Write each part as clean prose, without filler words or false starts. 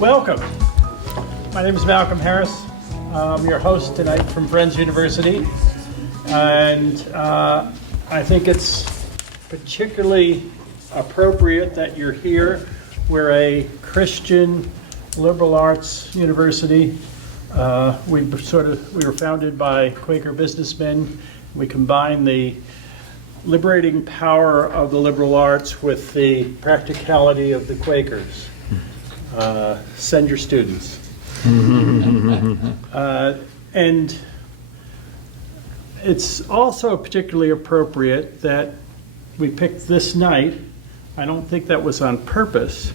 Welcome. My name is Malcolm Harris. I'm your host tonight from Friends University, and I think it's particularly appropriate that you're here. We're a Christian liberal arts university. We were founded by Quaker businessmen. We combine the liberating power of the liberal arts with the practicality of the Quakers. Send your students. And it's also particularly appropriate that we picked this night. I don't think that was on purpose,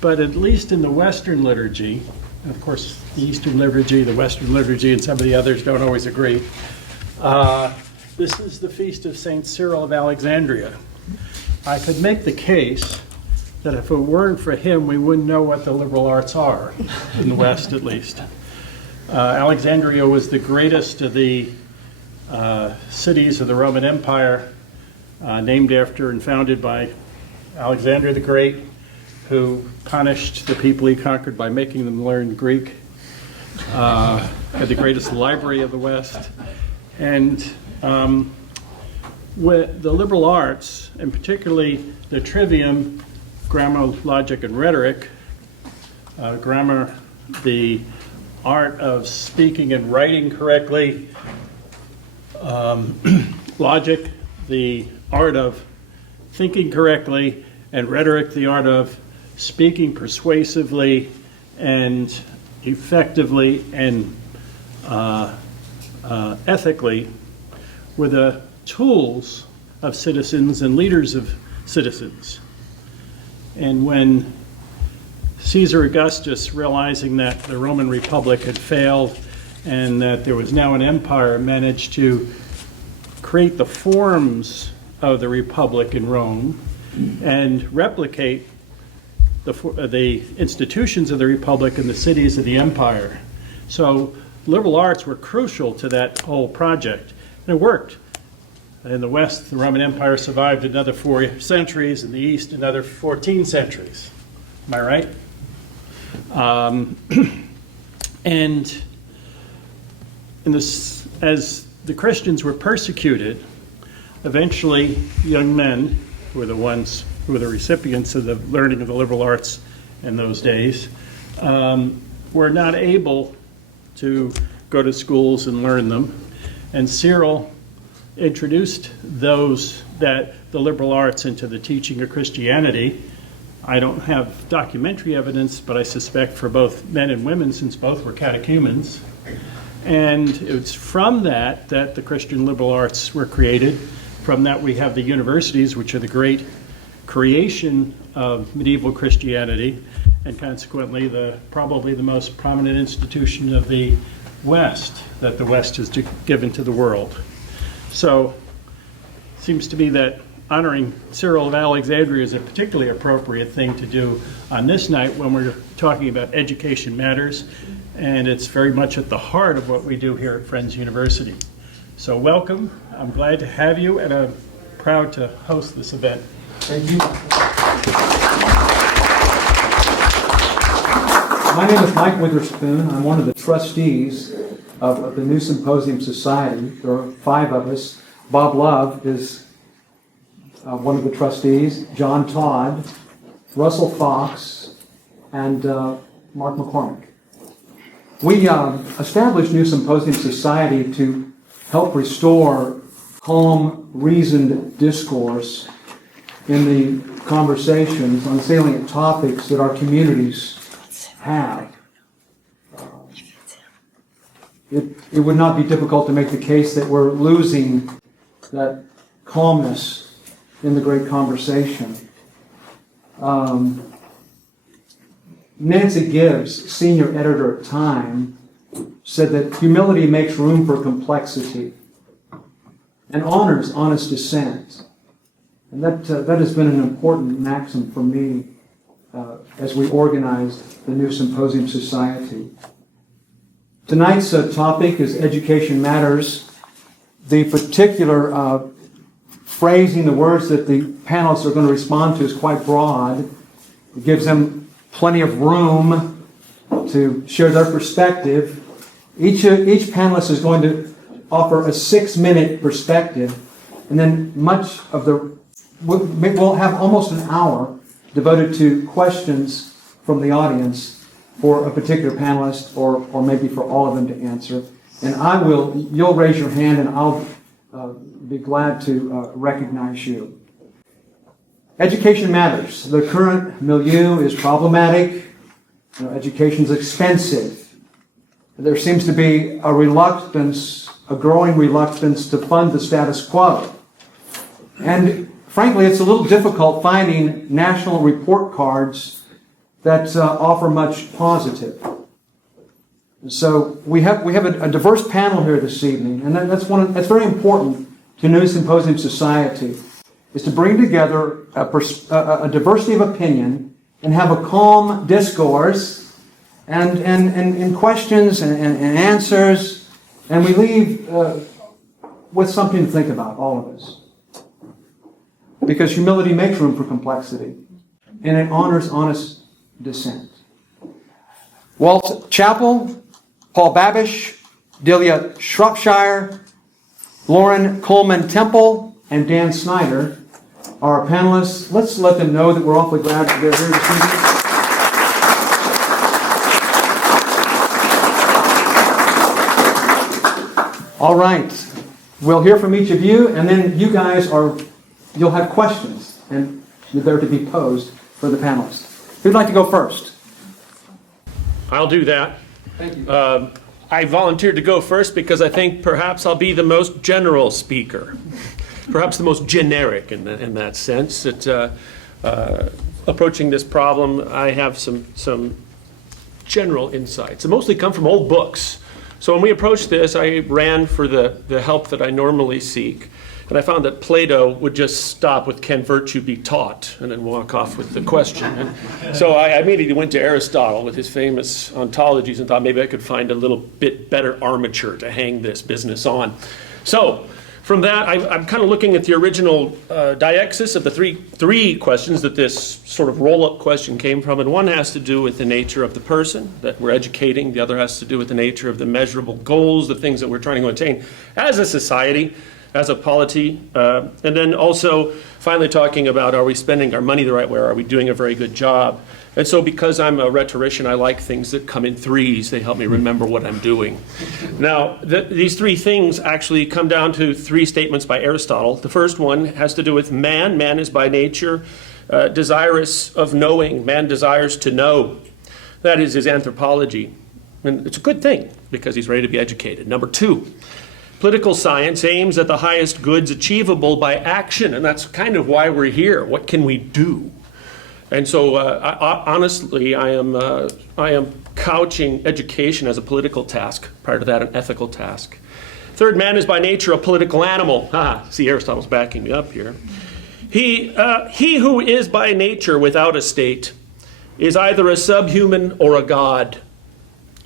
but at least in the Western liturgy, and of course the Eastern liturgy, the Western liturgy, and some of the others don't always agree, this is the feast of St. Cyril of Alexandria. I could make the case that if it weren't for him, we wouldn't know what the liberal arts are, in the West at least. Alexandria was the greatest of the cities of the Roman Empire, named after and founded by Alexander the Great, who punished the people he conquered by making them learn Greek, had the greatest library of the West. And with the liberal arts, and particularly the trivium, grammar, logic, and rhetoric, grammar, the art of speaking and writing correctly, logic, the art of thinking correctly, and rhetoric, the art of speaking persuasively and effectively and ethically, were the tools of citizens and leaders of citizens. And when Caesar Augustus, realizing that the Roman Republic had failed and that there was now an empire, managed to create the forms of the Republic in Rome and replicate the institutions of the Republic in the cities of the empire. So liberal arts were crucial to that whole project, and it worked. In the West, the Roman Empire survived another 4 centuries, in the East, another 14 centuries. Am I right? And as the Christians were persecuted, eventually young men, who were the ones who were the recipients of the learning of the liberal arts in those days, were not able to go to schools and learn them. And Cyril introduced the liberal arts into the teaching of Christianity. I don't have documentary evidence, but I suspect for both men and women, since both were catechumens. And it's from that the Christian liberal arts were created. From that we have the universities, which are the great creation of medieval Christianity, and consequently probably the most prominent institution of the West that the West has given to the world. So it seems to me that honoring Cyril of Alexandria is a particularly appropriate thing to do on this night when we're talking about education matters, and it's very much at the heart of what we do here at Friends University. So welcome. I'm glad to have you, and I'm proud to host this event. Thank you. My name is Mike Witherspoon. I'm one of the trustees of the New Symposium Society. There are 5 of us. Bob Love is one of the trustees, John Todd, Russell Fox, and Mark McCormick. We established New Symposium Society to help restore calm, reasoned discourse in the conversations on salient topics that our communities have. It would not be difficult to make the case that we're losing that calmness in the great conversation. Nancy Gibbs, senior editor at Time, said that humility makes room for complexity and honors honest dissent. And that has been an important maxim for me as we organized the New Symposium Society. Tonight's topic is Education Matters. The particular phrasing, the words that the panelists are going to respond to is quite broad. It gives them plenty of room to share their perspective. Each panelist is going to offer a 6-minute perspective, and then we'll have almost an hour devoted to questions from the audience for a particular panelist, or maybe for all of them to answer. And you'll raise your hand, and I'll be glad to recognize you. Education matters. The current milieu is problematic. Education is expensive. There seems to be a growing reluctance to fund the status quo. And frankly, it's a little difficult finding national report cards that offer much positive. So we have a diverse panel here this evening, and that's very important to New Symposium Society, is to bring together a diversity of opinion and have a calm discourse and questions and answers, and we leave with something to think about, all of us. Because humility makes room for complexity, and it honors honest dissent. Walt Chappell, Paul Babich, Delia Shropshire, Lauren Coleman-Tempel, and Dan Snyder are our panelists. Let's let them know that we're awfully glad that they're here this evening. All right. We'll hear from each of you, and then you guys you'll have questions, and they're to be posed for the panelists. Who'd like to go first? I'll do that. Thank you. I volunteered to go first because I think perhaps I'll be the most general speaker, perhaps the most generic in that sense. That approaching this problem, I have some general insights. They mostly come from old books. So when we approached this, I ran for the help that I normally seek. And I found that Plato would just stop with "Can virtue be taught?" and then walk off with the question. And so I immediately went to Aristotle with his famous ontologies and thought maybe I could find a little bit better armature to hang this business on. So from that, I'm kind of looking at the original deixis of the three questions that this sort of roll-up question came from. And one has to do with the nature of the person that we're educating. The other has to do with the nature of the measurable goals, the things that we're trying to attain as a society, as a polity, and then also finally talking about, are we spending our money the right way? Are we doing a very good job? And so because I'm a rhetorician, I like things that come in threes. They help me remember what I'm doing. Now, these three things actually come down to three statements by Aristotle. The first one has to do with man. Man is by nature desirous of knowing. Man desires to know. That is his anthropology. And it's a good thing because he's ready to be educated. Number two, political science aims at the highest goods achievable by action, and that's kind of why we're here. What can we do? And so, honestly, I am couching education as a political task. Prior to that, an ethical task. Third, man is by nature a political animal. See, Aristotle's backing me up here. He who is by nature without a state is either a subhuman or a god.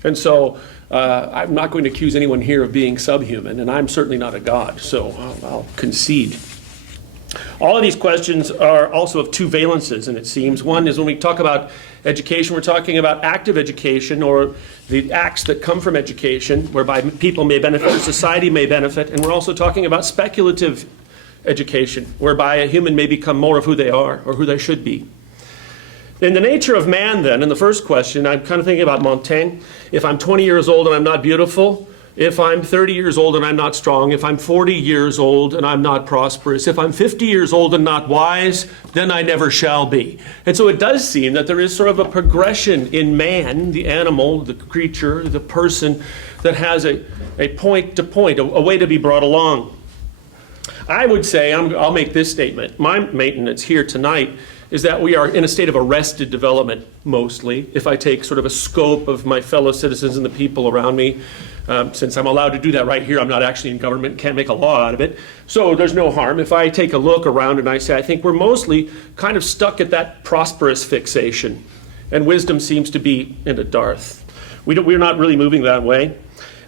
And so, I'm not going to accuse anyone here of being subhuman, and I'm certainly not a god, so I'll concede. All of these questions are also of two valences, and it seems. One is when we talk about education, we're talking about active education, or the acts that come from education, whereby people may benefit, or society may benefit, and we're also talking about speculative education, whereby a human may become more of who they are, or who they should be. In the nature of man, then, in the first question, I'm kind of thinking about Montaigne. If I'm 20 years old and I'm not beautiful, if I'm 30 years old and I'm not strong, if I'm 40 years old and I'm not prosperous, if I'm 50 years old and not wise, then I never shall be. And so it does seem that there is sort of a progression in man, the animal, the creature, the person, that has a point to point, a way to be brought along. I would say, I'll make this statement. My maintenance here tonight is that we are in a state of arrested development, mostly. If I take sort of a scope of my fellow citizens and the people around me, since I'm allowed to do that right here, I'm not actually in government, can't make a law out of it. So there's no harm. If I take a look around and I say, I think we're mostly kind of stuck at that prosperous fixation, and wisdom seems to be in a dearth. We're not really moving that way.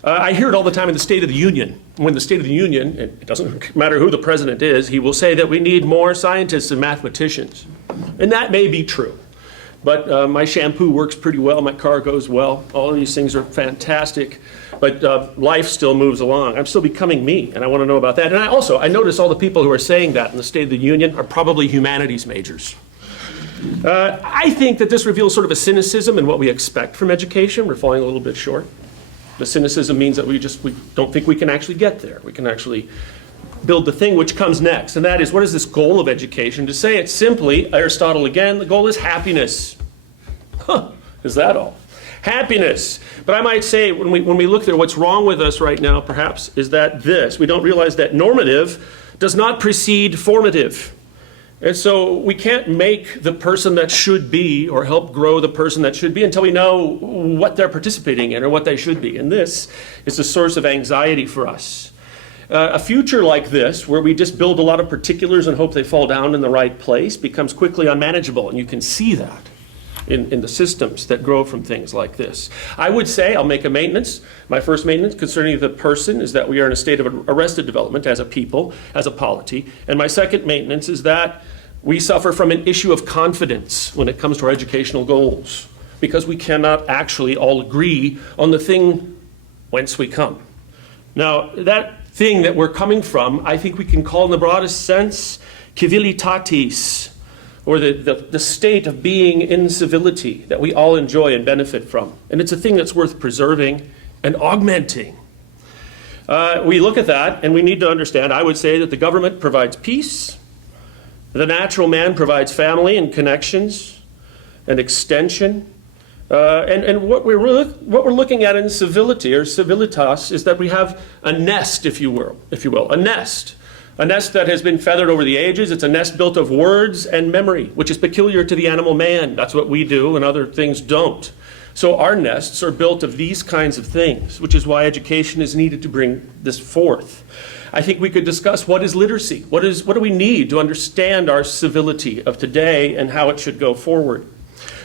I hear it all the time in the State of the Union. When the State of the Union, it doesn't matter who the president is, he will say that we need more scientists and mathematicians. And that may be true. but my shampoo works pretty well, my car goes well, all of these things are fantastic, but life still moves along. I'm still becoming me, and I want to know about that. And I notice all the people who are saying that in the State of the Union are probably humanities majors. I think that this reveals sort of a cynicism in what we expect from education. We're falling a little bit short. The cynicism means that we don't think we can actually get there. We can actually build the thing which comes next, and that is, what is this goal of education? To say it simply, Aristotle again, the goal is happiness. Huh, is that all? Happiness. But I might say, when we look there, what's wrong with us right now, perhaps, is that we don't realize that normative does not precede formative. And so we can't make the person that should be or help grow the person that should be until we know what they're participating in or what they should be. And this is a source of anxiety for us. A future like this, where we just build a lot of particulars and hope they fall down in the right place, becomes quickly unmanageable. And you can see that in the systems that grow from things like this. I would say, I'll make a maintenance. My first maintenance concerning the person is that we are in a state of arrested development as a people, as a polity. And my second maintenance is that we suffer from an issue of confidence when it comes to our educational goals, because we cannot actually all agree on the thing whence we come. Now, that thing that we're coming from, I think we can call in the broadest sense civilitatis, or the state of being in civility that we all enjoy and benefit from. And it's a thing that's worth preserving and augmenting. We look at that and we need to understand, I would say, that the government provides peace, the natural man provides family and connections and extension. And what we're looking at in civility or civilitas is that we have a nest, if you will, a nest that has been feathered over the ages. It's a nest built of words and memory, which is peculiar to the animal man. That's what we do, and other things don't. So our nests are built of these kinds of things, which is why education is needed to bring this forth. I think we could discuss, what is literacy? What do we need to understand our civility of today and how it should go forward?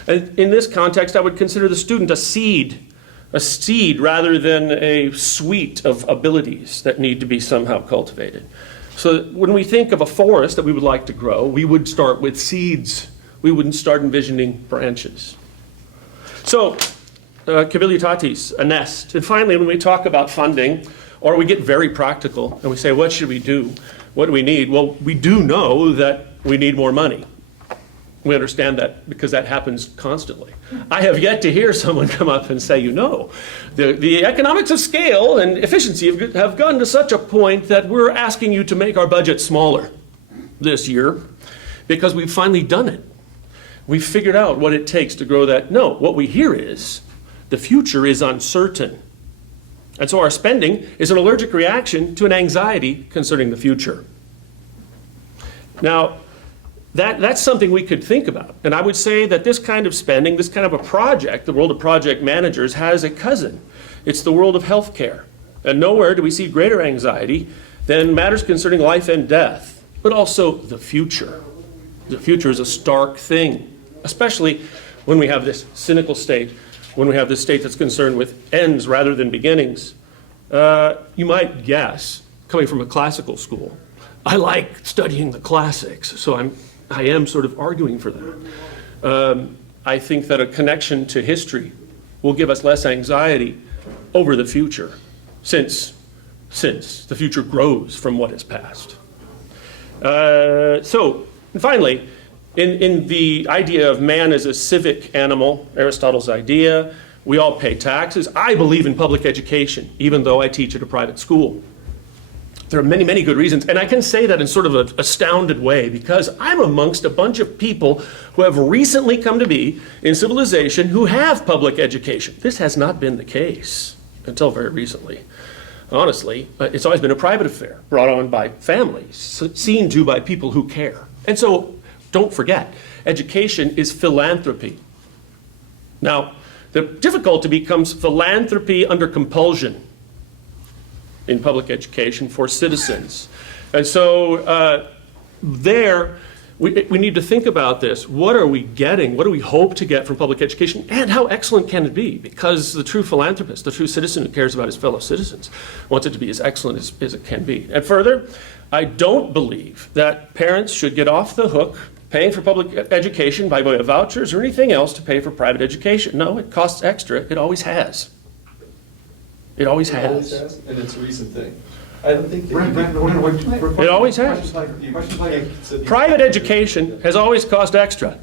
And in this context, I would consider the student a seed rather than a suite of abilities that need to be somehow cultivated. So when we think of a forest that we would like to grow, we would start with seeds. We wouldn't start envisioning branches. So, civilitatis, a nest. And finally, when we talk about funding, or we get very practical, and we say, what should we do? What do we need? Well, we do know that we need more money. We understand that because that happens constantly. I have yet to hear someone come up and say, the economics of scale and efficiency have gone to such a point that we're asking you to make our budget smaller this year because we've finally done it. We've figured out what it takes to grow that. No, what we hear is the future is uncertain. And so our spending is an allergic reaction to an anxiety concerning the future. Now, that's something we could think about. And I would say that this kind of spending, this kind of a project, the world of project managers, has a cousin. It's the world of healthcare. And nowhere do we see greater anxiety than matters concerning life and death, but also the future. The future is a stark thing, especially when we have this cynical state, when we have this state that's concerned with ends rather than beginnings. You might guess, coming from a classical school, I like studying the classics, so I am sort of arguing for that. I think that a connection to history will give us less anxiety over the future, since the future grows from what is past. So, finally, in the idea of man as a civic animal, Aristotle's idea, we all pay taxes. I believe in public education, even though I teach at a private school. There are many, many good reasons, and I can say that in sort of an astounded way because I'm amongst a bunch of people who have recently come to be in civilization who have public education. This has not been the case until very recently. Honestly, it's always been a private affair, brought on by families, seen to by people who care. And so, don't forget, education is philanthropy. Now, the difficulty becomes philanthropy under compulsion in public education for citizens. And so we need to think about this. What are we getting? What do we hope to get from public education? And how excellent can it be? Because the true philanthropist, the true citizen who cares about his fellow citizens, wants it to be as excellent as it can be. And further, I don't believe that parents should get off the hook paying for public education by way of vouchers or anything else to pay for private education. No, it costs extra. It always has. It always has. And it's a recent thing. I don't think It always has. Private education has always cost extra.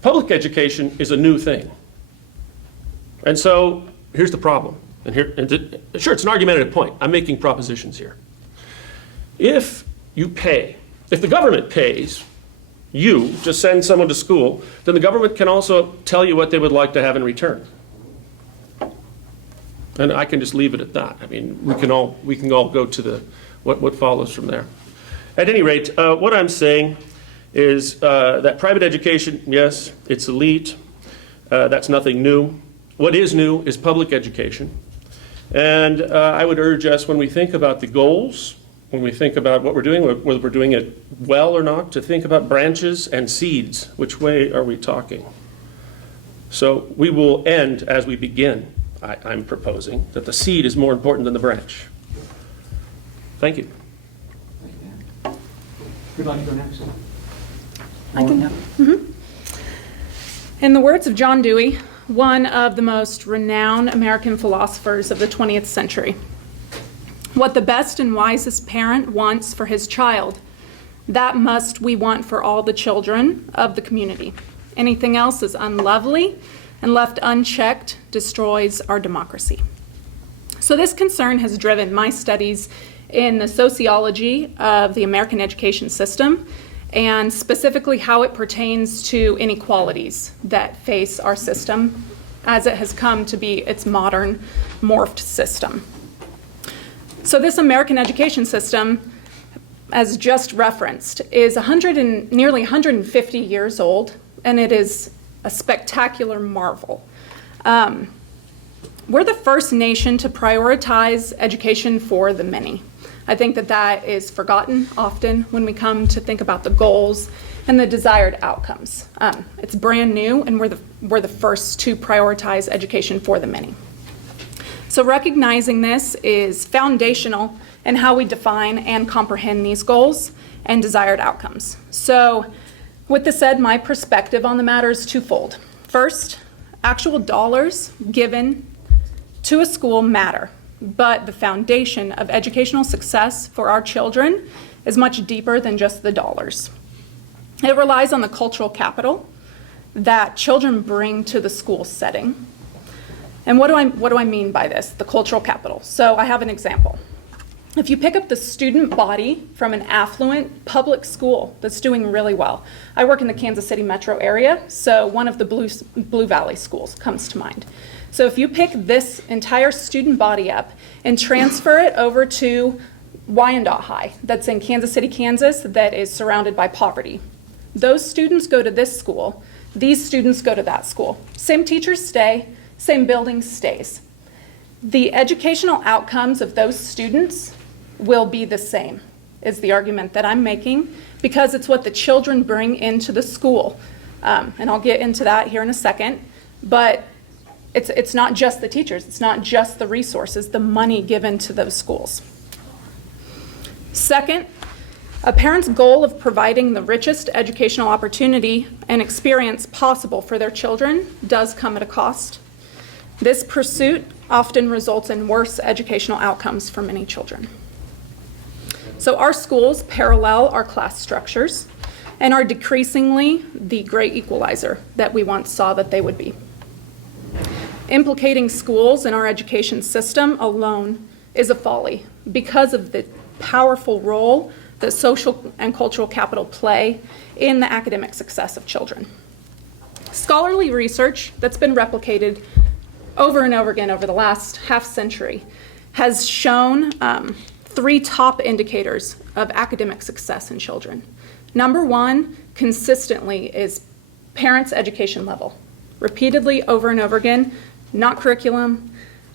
Public education is a new thing. And so here's the problem. Sure, it's an argumentative point. I'm making propositions here. If the government pays you to send someone to school, then the government can also tell you what they would like to have in return. And I can just leave it at that. I mean, we can all go to what follows from there. At any rate, what I'm saying is that private education, yes, it's elite. That's nothing new. What is new is public education. And I would urge us, when we think about the goals, when we think about what we're doing, whether we're doing it well or not, to think about branches and seeds. Which way are we talking? So we will end as we begin. I'm proposing that the seed is more important than the branch. Thank you. Who'd like to go next? I can. In the words of John Dewey, one of the most renowned American philosophers of the 20th century, what the best and wisest parent wants for his child, that must we want for all the children of the community. Anything else is unlovely and left unchecked destroys our democracy. So this concern has driven my studies in the sociology of the American education system, and specifically how it pertains to inequalities that face our system as it has come to be its modern morphed system. So this American education system, as just referenced, is nearly 150 years old, and it is a spectacular marvel. We're the first nation to prioritize education for the many. I think that is forgotten often when we come to think about the goals and the desired outcomes. It's brand new, and we're the first to prioritize education for the many. So recognizing this is foundational in how we define and comprehend these goals and desired outcomes. So with this said, my perspective on the matter is twofold. First, actual dollars given to a school matter, but the foundation of educational success for our children is much deeper than just the dollars. It relies on the cultural capital that children bring to the school setting. And what do I mean by this, the cultural capital? So I have an example. If you pick up the student body from an affluent public school that's doing really well, I work in the Kansas City metro area, so one of the Blue Valley schools comes to mind. So if you pick this entire student body up and transfer it over to Wyandotte High, that's in Kansas City, Kansas, that is surrounded by poverty. Those students go to this school, these students go to that school. Same teachers stay, same building stays. The educational outcomes of those students will be the same, is the argument that I'm making, because it's what the children bring into the school. And I'll get into that here in a second, but it's not just the teachers, it's not just the resources, the money given to those schools. Second, a parent's goal of providing the richest educational opportunity and experience possible for their children does come at a cost. This pursuit often results in worse educational outcomes for many children. So our schools parallel our class structures and are decreasingly the great equalizer that we once saw that they would be. Implicating schools in our education system alone is a folly because of the powerful role that social and cultural capital play in the academic success of children. Scholarly research that's been replicated over and over again over the last half century has shown three top indicators of academic success in children. Number one, consistently, is parents' education level. Repeatedly, over and over again, not curriculum,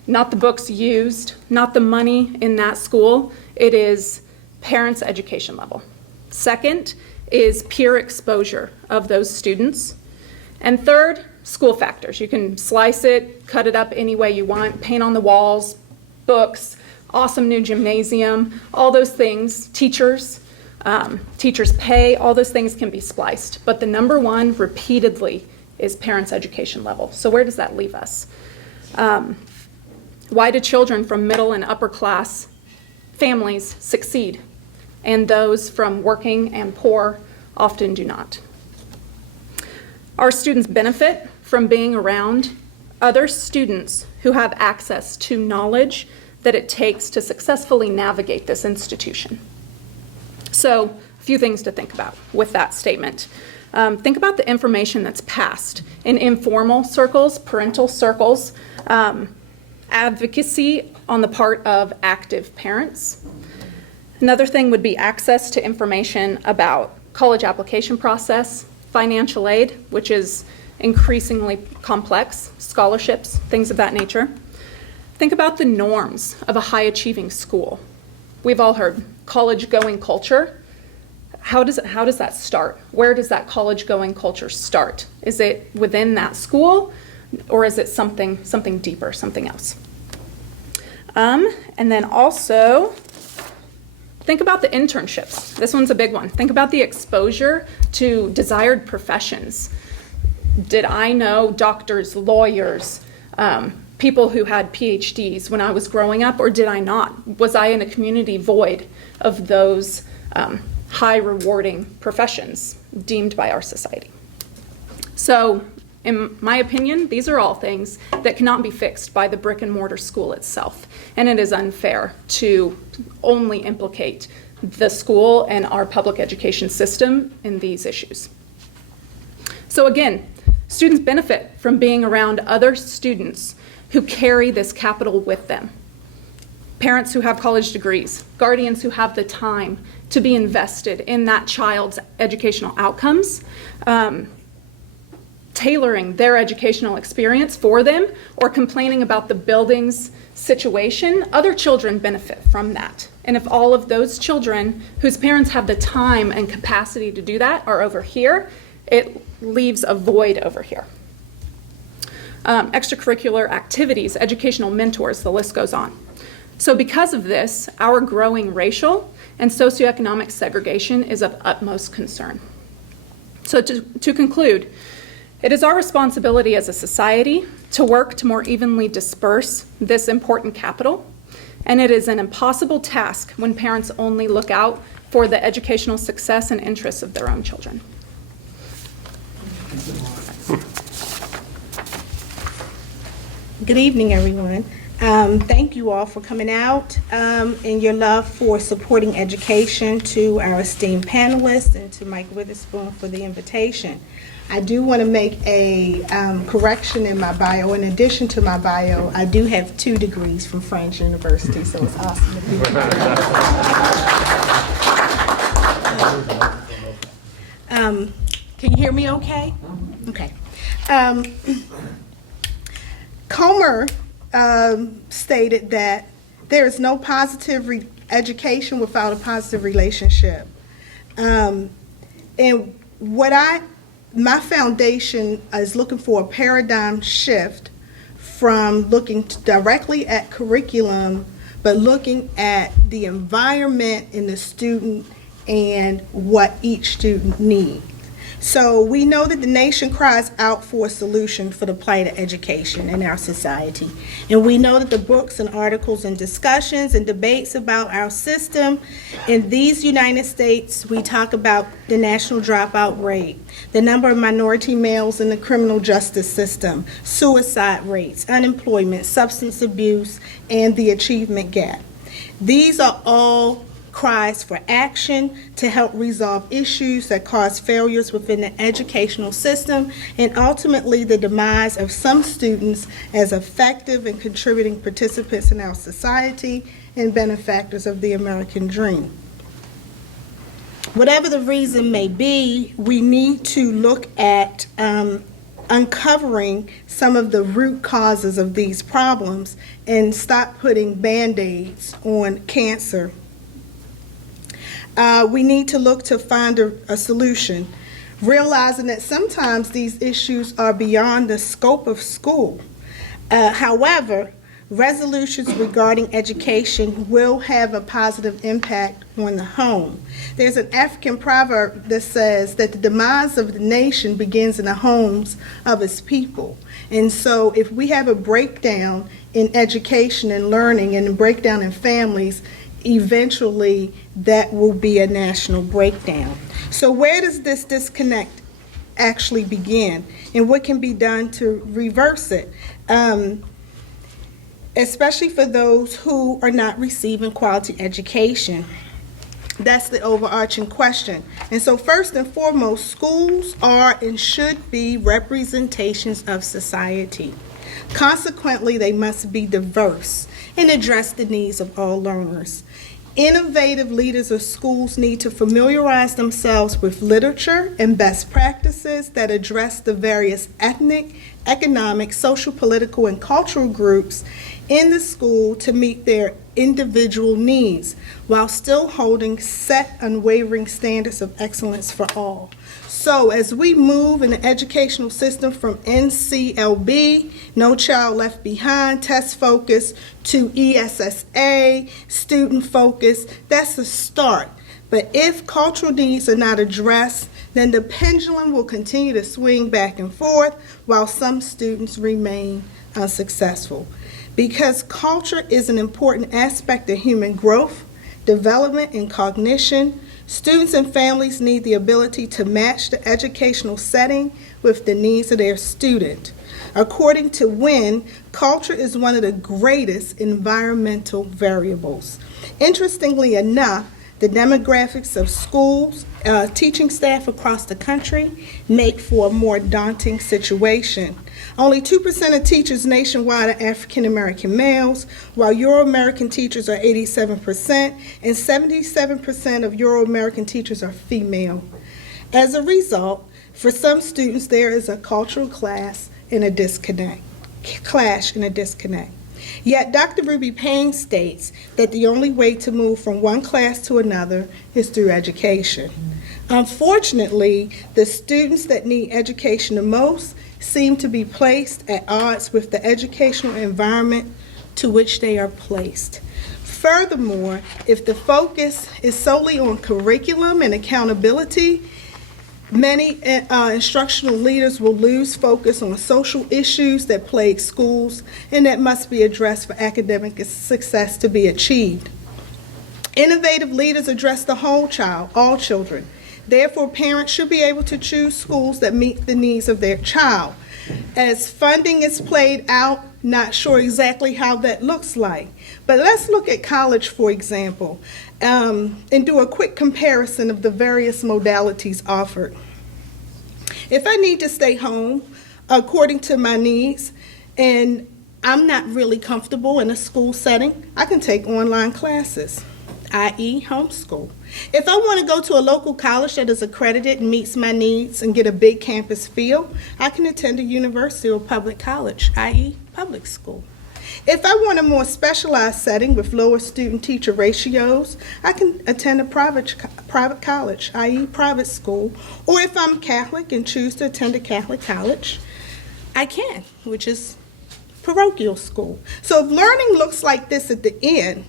not the books used, not the money in that school, it is parents' education level. Second is peer exposure of those students. And third, school factors. You can slice it, cut it up any way you want, paint on the walls, books, awesome new gymnasium, all those things, teachers. teachers' pay, all those things can be spliced. But the number one repeatedly is parents' education level. So where does that leave us? Why do children from middle and upper class families succeed, and those from working and poor often do not? Our students benefit from being around other students who have access to knowledge that it takes to successfully navigate this institution. So, a few things to think about with that statement. Think about the information that's passed in informal circles, parental circles, advocacy on the part of active parents. Another thing would be access to information about college application process, financial aid, which is increasingly complex, scholarships, things of that nature. Think about the norms of a high-achieving school. We've all heard college-going culture. How does that start? Where does that college-going culture start? Is it within that school, or is it something deeper, something else? And then also, think about the internships. This one's a big one. Think about the exposure to desired professions. Did I know doctors, lawyers, people who had PhDs when I was growing up, or did I not? Was I in a community void of those high rewarding professions deemed by our society? So, in my opinion, these are all things that cannot be fixed by the brick and mortar school itself. And it is unfair to only implicate the school and our public education system in these issues. So again, students benefit from being around other students who carry this capital with them. Parents who have college degrees, guardians who have the time to be invested in that child's educational outcomes, tailoring their educational experience for them, or complaining about the building's situation. Other children benefit from that. And if all of those children whose parents have the time and capacity to do that are over here, it leaves a void over here. Extracurricular activities, educational mentors, the list goes on. So because of this, our growing racial and socioeconomic segregation is of utmost concern. So to conclude, it is our responsibility as a society to work to more evenly disperse this important capital, and it is an impossible task when parents only look out for the educational success and interests of their own children. Good evening, everyone. Thank you all for coming out and your love for supporting education, to our esteemed panelists and to Mike Witherspoon for the invitation. I do want to make a correction in my bio. In addition to my bio, I do have 2 degrees from French University, so it's awesome to be here. Can you hear me okay? Okay. Comer stated that there is no positive education without a positive relationship. And my foundation is looking for a paradigm shift from looking directly at curriculum, but looking at the environment in the student and what each student needs. So we know that the nation cries out for a solution for the plight of education in our society. And we know that the books and articles and discussions and debates about our system in these United States, we talk about the national dropout rate, the number of minority males in the criminal justice system, suicide rates, unemployment, substance abuse, and the achievement gap. These are all cries for action to help resolve issues that cause failures within the educational system and ultimately the demise of some students as effective and contributing participants in our society and benefactors of the American dream. Whatever the reason may be, we need to look at uncovering some of the root causes of these problems and stop putting Band-Aids on cancer. We need to look to find a solution, realizing that sometimes these issues are beyond the scope of school. However, resolutions regarding education will have a positive impact on the home. There's an African proverb that says that the demise of the nation begins in the homes of its people. And so if we have a breakdown in education and learning and a breakdown in families, eventually that will be a national breakdown. So where does this disconnect actually begin, and what can be done to reverse it? Especially for those who are not receiving quality education. That's the overarching question. And so first and foremost, schools are and should be representations of society. Consequently, they must be diverse and address the needs of all learners. Innovative leaders of schools need to familiarize themselves with literature and best practices that address the various ethnic, economic, social, political, and cultural groups in the school to meet their individual needs while still holding set unwavering standards of excellence for all. So as we move in the educational system from NCLB, No Child Left Behind, test focus, to ESSA, student focus, that's a start. But if cultural needs are not addressed, then the pendulum will continue to swing back and forth while some students remain unsuccessful. Because culture is an important aspect of human growth, development, and cognition, students and families need the ability to match the educational setting with the needs of their student. According to Wynne, culture is one of the greatest environmental variables. Interestingly enough, the demographics of schools, teaching staff across the country make for a more daunting situation. Only 2% of teachers nationwide are African American males, while Euro-American teachers are 87%, and 77% of Euro-American teachers are female. As a result, for some students, there is a cultural clash and a disconnect. Yet Dr. Ruby Payne states that the only way to move from one class to another is through education. Unfortunately, the students that need education the most seem to be placed at odds with the educational environment to which they are placed. Furthermore, if the focus is solely on curriculum and accountability, many instructional leaders will lose focus on social issues that plague schools and that must be addressed for academic success to be achieved. Innovative leaders address the whole child, all children. Therefore, parents should be able to choose schools that meet the needs of their child. As funding is played out, not sure exactly how that looks like. But let's look at college, for example, and do a quick comparison of the various modalities offered. If I need to stay home according to my needs and I'm not really comfortable in a school setting, I can take online classes, i.e. homeschool. If I want to go to a local college that is accredited and meets my needs and get a big campus feel, I can attend a university or public college, i.e. public school. If I want a more specialized setting with lower student-teacher ratios, I can attend a private college, i.e. private school. Or if I'm Catholic and choose to attend a Catholic college, I can, which is parochial school. So if learning looks like this at the end,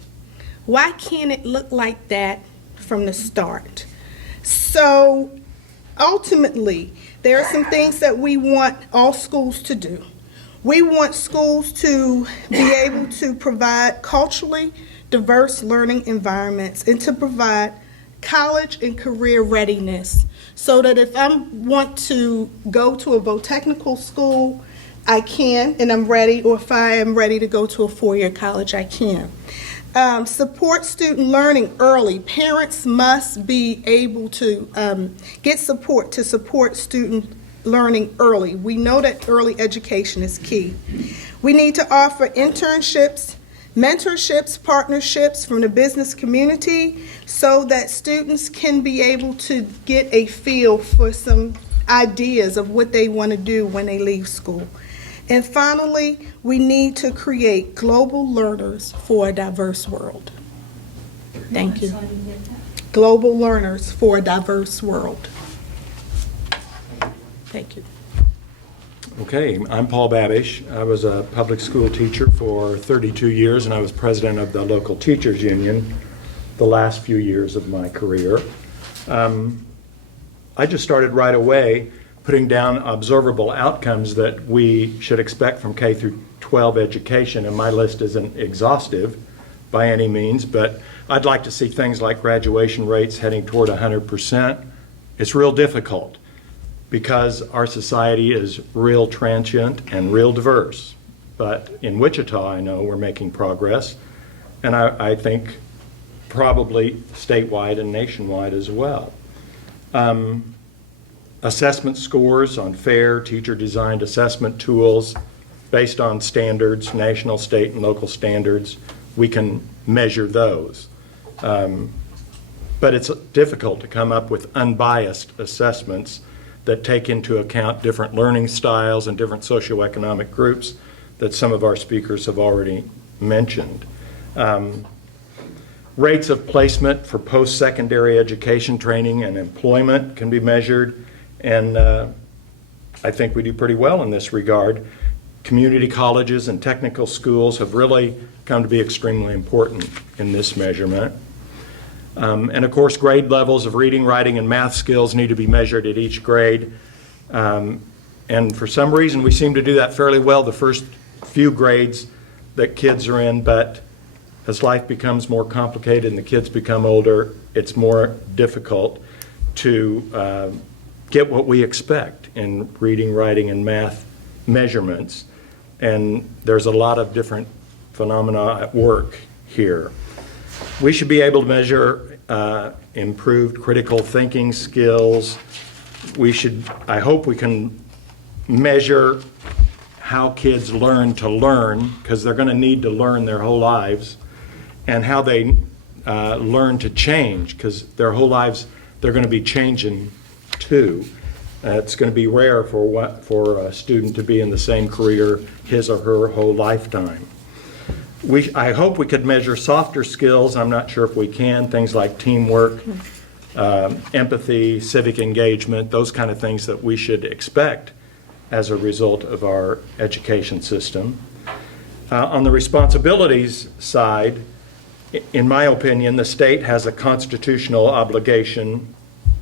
why can't it look like that from the start? So ultimately, there are some things that we want all schools to do. We want schools to be able to provide culturally diverse learning environments and to provide college and career readiness so that if I want to go to a vo-technical school, I can and I'm ready, or if I am ready to go to a four-year college, I can. Support student learning early. Parents must be able to get support to support student learning early. We know that early education is key. We need to offer internships, mentorships, partnerships from the business community so that students can be able to get a feel for some ideas of what they want to do when they leave school. And finally, we need to create global learners for a diverse world. Thank you. Global learners for a diverse world. Thank you. Okay, I'm Paul Babich. I was a public school teacher for 32 years, and I was president of the local teachers union the last few years of my career. I just started right away putting down observable outcomes that we should expect from K through 12 education, and my list isn't exhaustive by any means, but I'd like to see things like graduation rates heading toward 100%. It's real difficult because our society is real transient and real diverse. But in Wichita, I know we're making progress, and I think probably statewide and nationwide as well. Assessment scores on fair teacher-designed assessment tools based on standards, national, state, and local standards, we can measure those. But it's difficult to come up with unbiased assessments that take into account different learning styles and different socioeconomic groups that some of our speakers have already mentioned. Rates of placement for post-secondary education training and employment can be measured, and I think we do pretty well in this regard. Community colleges and technical schools have really come to be extremely important in this measurement. And of course, grade levels of reading, writing, and math skills need to be measured at each grade. And for some reason, we seem to do that fairly well the first few grades that kids are in, but as life becomes more complicated and the kids become older, it's more difficult to get what we expect in reading, writing, and math measurements. And there's a lot of different phenomena at work here. We should be able to measure improved critical thinking skills. I hope we can measure how kids learn to learn, because they're going to need to learn their whole lives, and how they learn to change, because their whole lives they're going to be changing too. It's going to be rare for a student to be in the same career his or her whole lifetime. I hope we could measure softer skills. I'm not sure if we can. Things like teamwork, empathy, civic engagement, those kind of things that we should expect as a result of our education system. On the responsibilities side, in my opinion, the state has a constitutional obligation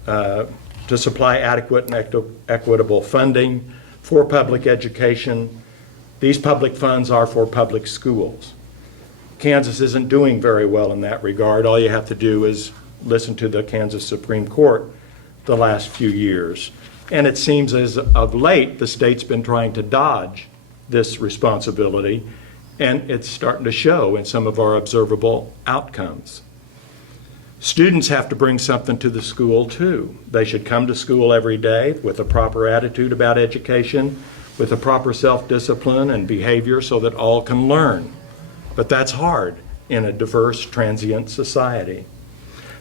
to supply adequate and equitable funding for public education. These public funds are for public schools. Kansas isn't doing very well in that regard. All you have to do is listen to the Kansas Supreme Court the last few years. And it seems as of late, the state's been trying to dodge this responsibility, and it's starting to show in some of our observable outcomes. Students have to bring something to the school too. They should come to school every day with a proper attitude about education, with a proper self-discipline and behavior so that all can learn. But that's hard in a diverse, transient society.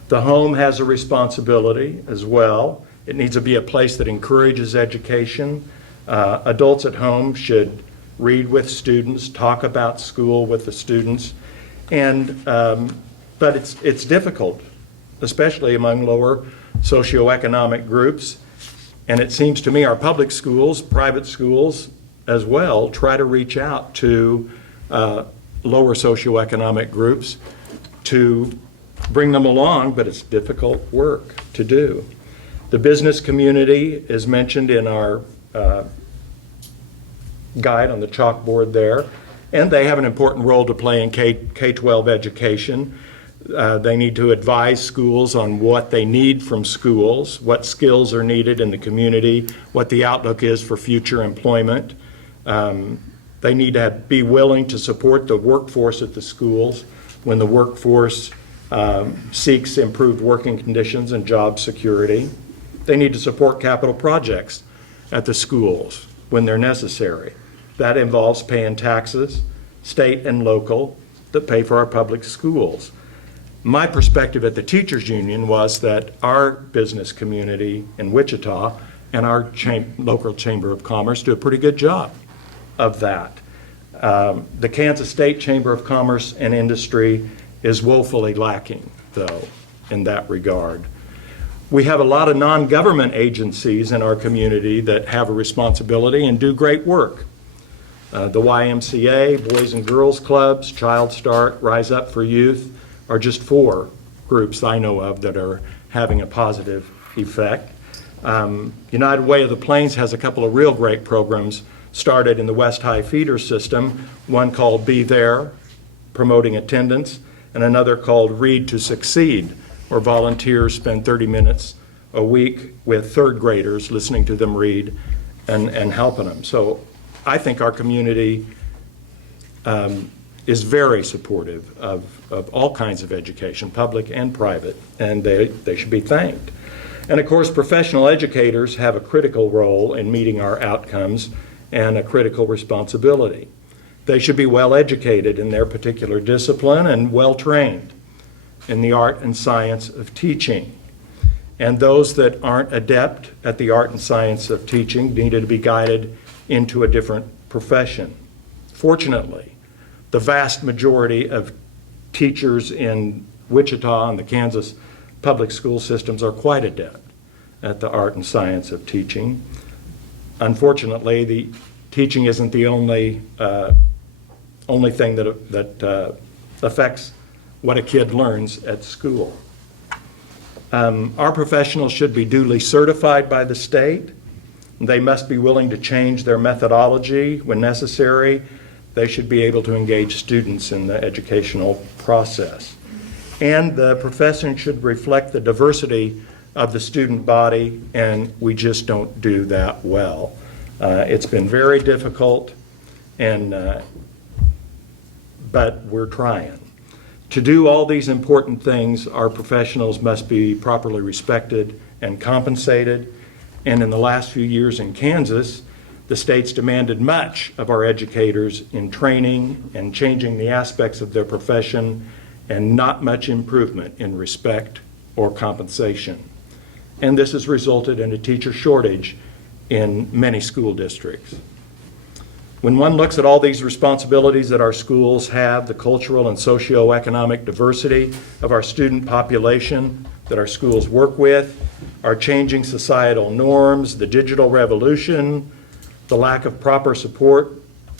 The home has a responsibility as well. It needs to be a place that encourages education. Adults at home should read with students, talk about school with the students, but it's difficult, especially among lower socioeconomic groups. And it seems to me our public schools, private schools as well, try to reach out to lower socioeconomic groups to bring them along, but it's difficult work to do. The business community is mentioned in our guide on the chalkboard there, and they have an important role to play in K-12 education. They need to advise schools on what they need from schools, what skills are needed in the community, what the outlook is for future employment. They need to be willing to support the workforce at the schools when the workforce seeks improved working conditions and job security. They need to support capital projects at the schools when they're necessary. That involves paying taxes, state and local, that pay for our public schools. My perspective at the teachers union was that our business community in Wichita and our local Chamber of Commerce do a pretty good job of that. The Kansas State Chamber of Commerce and Industry is woefully lacking, though, in that regard. We have a lot of non-government agencies in our community that have a responsibility and do great work. The YMCA, Boys and Girls Clubs, Child Start, Rise Up for Youth are just 4 groups I know of that are having a positive effect. United Way of the Plains has a couple of real great programs started in the West High feeder system, one called Be There, promoting attendance, and another called Read to Succeed, where volunteers spend 30 minutes a week with 3rd graders listening to them read and helping them. So I think our community is very supportive of all kinds of education, public and private, and they should be thanked. And of course, professional educators have a critical role in meeting our outcomes and a critical responsibility. They should be well educated in their particular discipline and well trained in the art and science of teaching. And those that aren't adept at the art and science of teaching needed to be guided into a different profession. Fortunately, the vast majority of teachers in Wichita and the Kansas public school systems are quite adept at the art and science of teaching. Unfortunately, the teaching isn't the only thing that affects what a kid learns at school. Our professionals should be duly certified by the state. They must be willing to change their methodology when necessary. They should be able to engage students in the educational process. And the profession should reflect the diversity of the student body, and we just don't do that well. It's been very difficult, but we're trying. To do all these important things, our professionals must be properly respected and compensated. And in the last few years in Kansas, the state's demanded much of our educators in training and changing the aspects of their profession, and not much improvement in respect or compensation. And this has resulted in a teacher shortage in many school districts. When one looks at all these responsibilities that our schools have, the cultural and socioeconomic diversity of our student population that our schools work with, our changing societal norms, the digital revolution, the lack of proper support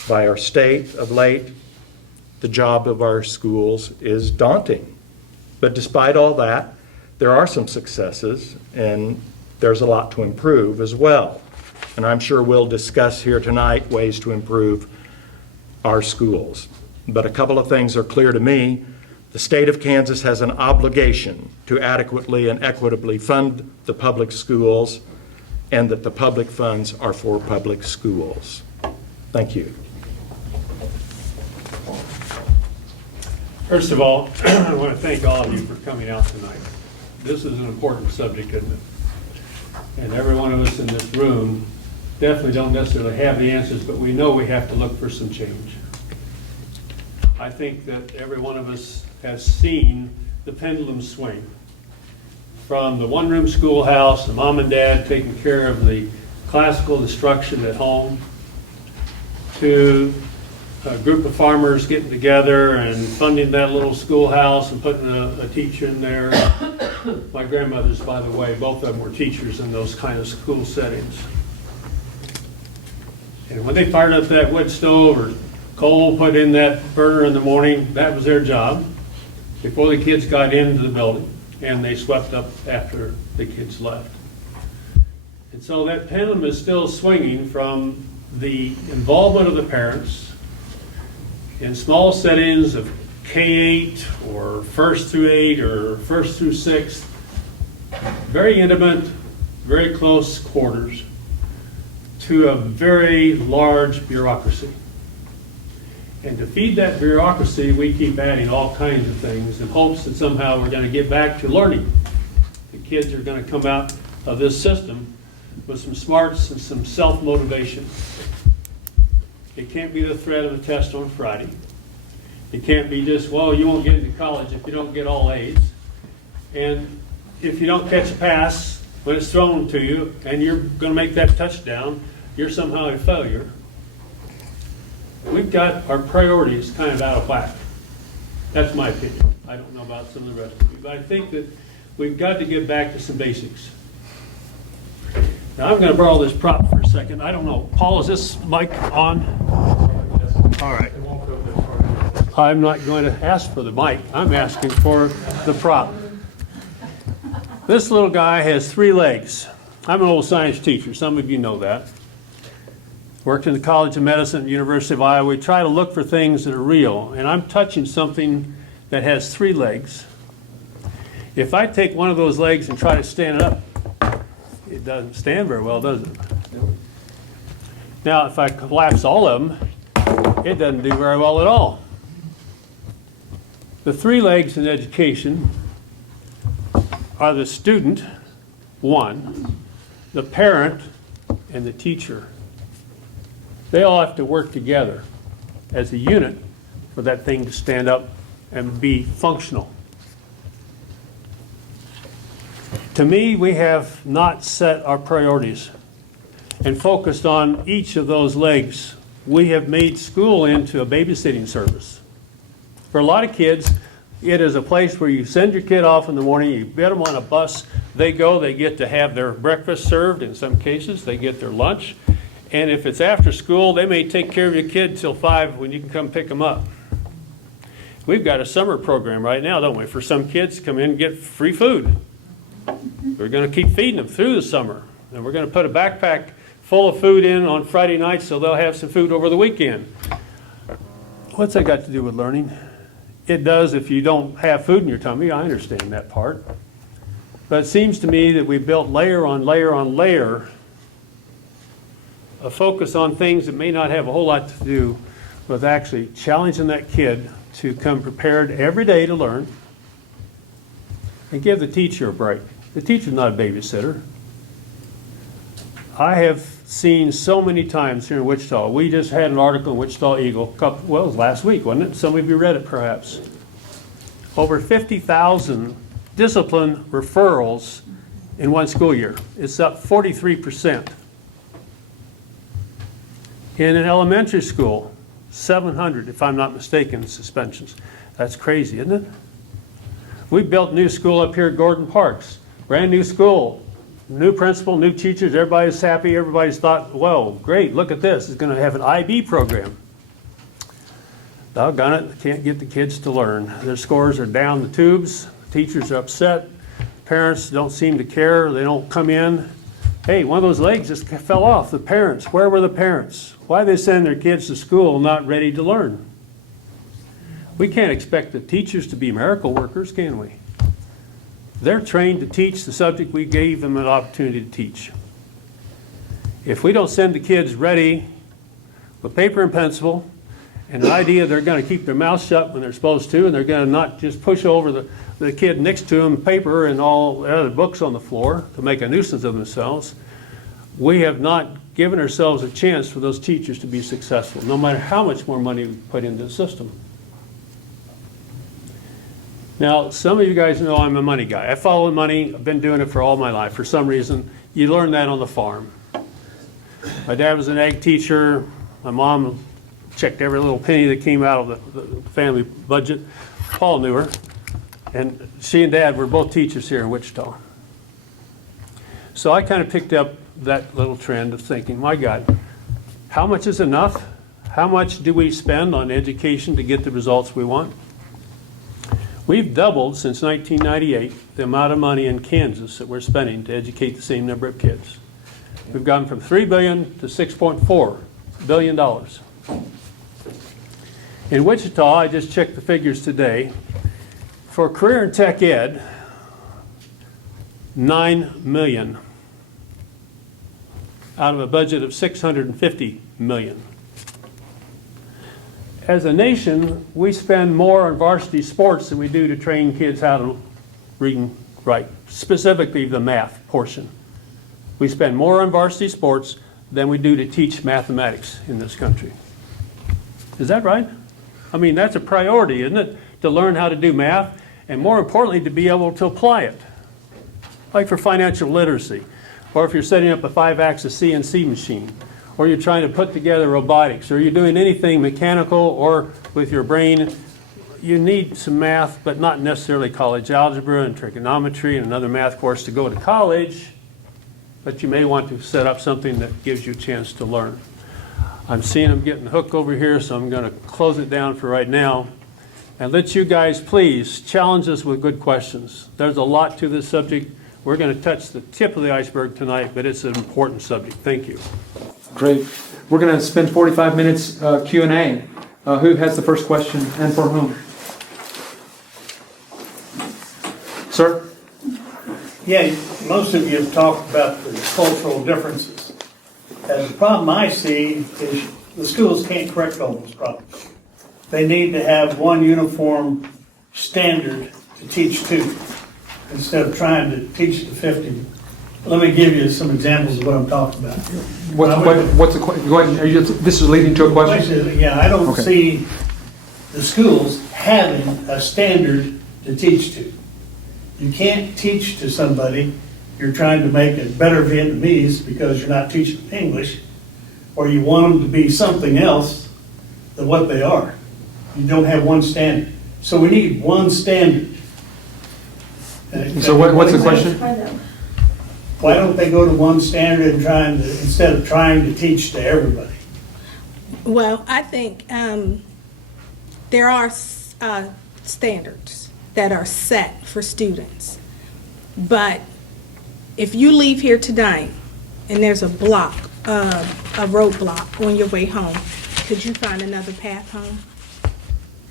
by our state of late, the job of our schools is daunting. But despite all that, there are some successes, and there's a lot to improve as well. And I'm sure we'll discuss here tonight ways to improve our schools. But a couple of things are clear to me. The state of Kansas has an obligation to adequately and equitably fund the public schools, and that the public funds are for public schools. Thank you. First of all, I want to thank all of you for coming out tonight. This is an important subject, isn't it? And every one of us in this room definitely don't necessarily have the answers, but we know we have to look for some change. I think that every one of us has seen the pendulum swing from the one-room schoolhouse, the mom and dad taking care of the classical instruction at home, to a group of farmers getting together and funding that little schoolhouse and putting a teacher in there. My grandmothers, by the way, both of them were teachers in those kind of school settings. And when they fired up that wood stove or coal put in that burner in the morning, that was their job before the kids got into the building, and they swept up after the kids left. And so that pendulum is still swinging from the involvement of the parents in small settings of K-8 or 1st through 8 or 1st through 6th, very intimate, very close quarters, to a very large bureaucracy. And to feed that bureaucracy, we keep adding all kinds of things in hopes that somehow we're going to get back to learning. The kids are going to come out of this system with some smarts and some self-motivation. It can't be the threat of a test on Friday. It can't be just, well, you won't get into college if you don't get all A's. And if you don't catch a pass when it's thrown to you and you're going to make that touchdown, you're somehow a failure. We've got our priorities kind of out of whack. That's my opinion. I don't know about some of the rest of you, but I think that we've got to get back to some basics. Now, I'm going to borrow this prop for a second. I don't know. Paul, is this mic on? All right. I'm not going to ask for the mic. I'm asking for the prop. This little guy has 3 legs. I'm an old science teacher. Some of you know that. Worked in the College of Medicine at the University of Iowa. We try to look for things that are real. And I'm touching something that has 3 legs. If I take one of those legs and try to stand it up, it doesn't stand very well, does it? Now, if I collapse all of them, it doesn't do very well at all. The 3 legs in education are the student, 1, the parent, and the teacher. They all have to work together as a unit for that thing to stand up and be functional. To me, we have not set our priorities and focused on each of those legs. We have made school into a babysitting service. For a lot of kids, it is a place where you send your kid off in the morning, you get them on a bus, they go, they get to have their breakfast served, in some cases, they get their lunch, and if it's after school, they may take care of your kid till 5 when you can come pick them up. We've got a summer program right now, don't we, for some kids to come in and get free food. We're going to keep feeding them through the summer, and we're going to put a backpack full of food in on Friday night so they'll have some food over the weekend. What's that got to do with learning? It does if you don't have food in your tummy. I understand that part. But it seems to me that we built layer on layer on layer a focus on things that may not have a whole lot to do with actually challenging that kid to come prepared every day to learn and give the teacher a break. The teacher's not a babysitter. I have seen so many times here in Wichita. We just had an article in Wichita Eagle, it was last week, wasn't it? Some of you read it perhaps. Over 50,000 discipline referrals in one school year. It's up 43%. In an elementary school, 700, if I'm not mistaken, suspensions. That's crazy, isn't it? We built a new school up here at Gordon Parks. Brand new school. New principal, new teachers, everybody's happy, everybody's thought, well, great, look at this, it's going to have an IB program. Doggone it, can't get the kids to learn. Their scores are down the tubes, teachers are upset, parents don't seem to care, they don't come in. Hey, one of those legs just fell off, the parents, where were the parents? Why they send their kids to school not ready to learn? We can't expect the teachers to be miracle workers, can we? They're trained to teach the subject we gave them an opportunity to teach. If we don't send the kids ready with paper and pencil and an idea they're going to keep their mouth shut when they're supposed to, and they're going to not just push over the kid next to them paper and all the other books on the floor to make a nuisance of themselves, we have not given ourselves a chance for those teachers to be successful, no matter how much more money we put into the system. Now, some of you guys know I'm a money guy. I follow money. I've been doing it for all my life. For some reason, you learn that on the farm. My dad was an ag teacher. My mom checked every little penny that came out of the family budget. Paul knew her. And she and Dad were both teachers here in Wichita. So I kind of picked up that little trend of thinking, my God, how much is enough? How much do we spend on education to get the results we want? We've doubled since 1998 the amount of money in Kansas that we're spending to educate the same number of kids. We've gone from $3 billion to $6.4 billion. In Wichita, I just checked the figures today. For career and tech ed, $9 million out of a budget of $650 million. As a nation, we spend more on varsity sports than we do to train kids how to read and write, specifically the math portion. We spend more on varsity sports than we do to teach mathematics in this country. Is that right? I mean, that's a priority, isn't it? To learn how to do math, and more importantly, to be able to apply it. Like for financial literacy, or if you're setting up a 5-axis CNC machine, or you're trying to put together robotics, or you're doing anything mechanical or with your brain, you need some math, but not necessarily college algebra and trigonometry and another math course to go to college, but you may want to set up something that gives you a chance to learn. I'm seeing I'm getting hooked over here, so I'm going to close it down for right now and let you guys please challenge us with good questions. There's a lot to this subject. We're going to touch the tip of the iceberg tonight, but it's an important subject. Thank you. Great. We're going to spend 45 minutes Q&A. Who has the first question and for whom? Sir? Yeah, most of you have talked about the cultural differences. And the problem I see is the schools can't correct all those problems. They need to have one uniform standard to teach to, instead of trying to teach to 50. Let me give you some examples of what I'm talking about. What's the question? Go ahead. This is leading to a question? Yeah, I don't Okay. see the schools having a standard to teach to. You can't teach to somebody you're trying to make a better Vietnamese because you're not teaching English, or you want them to be something else than what they are. You don't have one standard. So we need one standard. So what's the question? Why don't they go to one standard and instead of trying to teach to everybody? Well, I think there are standards that are set for students. But if you leave here tonight and there's a roadblock on your way home, could you find another path home?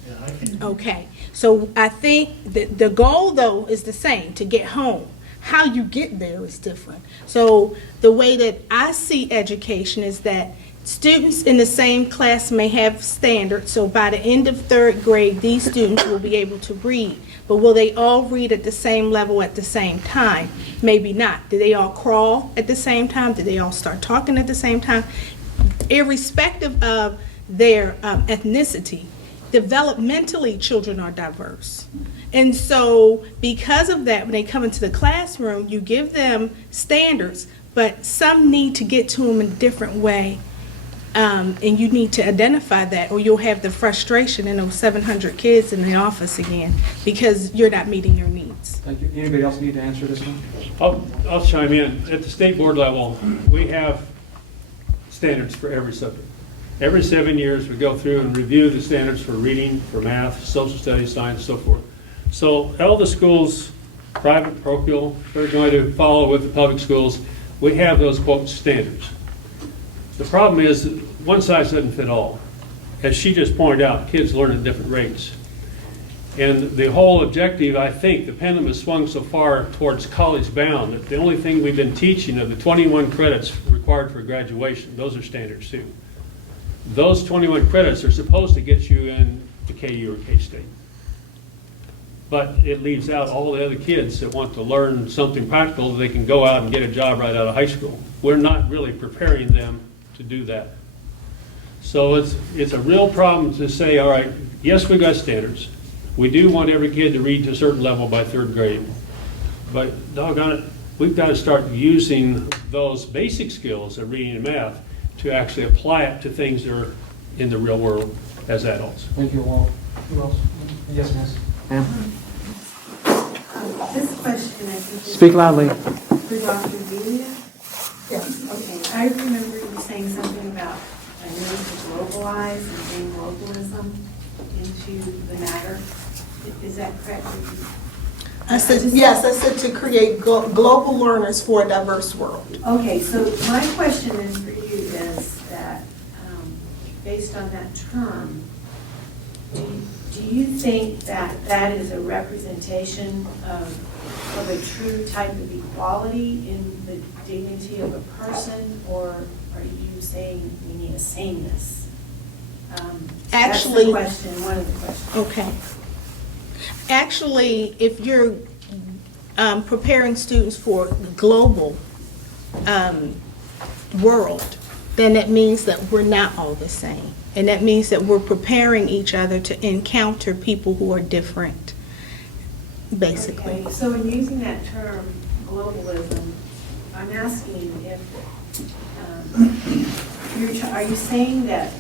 Yeah, I can. Okay, so I think that the goal, though, is the same, to get home. How you get there is different. So the way that I see education is that students in the same class may have standards, so by the end of third grade, these students will be able to read. But will they all read at the same level at the same time? Maybe not. Do they all crawl at the same time? Do they all start talking at the same time? Irrespective of their ethnicity, developmentally, children are diverse. And so because of that, when they come into the classroom, you give them standards, but some need to get to them in a different way. And you need to identify that, or you'll have the frustration in those 700 kids in the office again because you're not meeting their needs. Thank you. Anybody else need to answer this one? I'll chime in. At the state board level, we have standards for every subject. Every 7 years, we go through and review the standards for reading, for math, social studies, science, so forth. So all the schools, private, parochial, we're going to follow with the public schools. We have those, quote, standards. The problem is one size doesn't fit all. As she just pointed out, kids learn at different rates. And the whole objective, I think, the pendulum has swung so far towards college bound that the only thing we've been teaching of the 21 credits required for graduation, those are standards too. Those 21 credits are supposed to get you in the KU or K-State. But it leaves out all the other kids that want to learn something practical that they can go out and get a job right out of high school. We're not really preparing them to do that. So it's a real problem to say, all right, yes, we've got standards. We do want every kid to read to a certain level by third grade. But doggone it, we've got to start using those basic skills of reading and math to actually apply it to things that are in the real world as adults. Thank you, Walt. Who else? Yes, miss. Ma'am. This question, I think, is Speak loudly. for Dr. Delia. Yes. Okay, I remember you saying something about a need to globalize and bring globalism into the matter. Is that correct? I said, yes, I said to create global learners for a diverse world. Okay, so my question is for you is that, based on that term, do you think that that is a representation of a true type of equality in the dignity of a person, or are you saying we need a sameness? Actually, that's the question, one of the questions. Okay. Actually, if you're preparing students for the global world, then that means that we're not all the same. And that means that we're preparing each other to encounter people who are different, basically. Okay, so in using that term, globalism, I'm asking if, are you saying that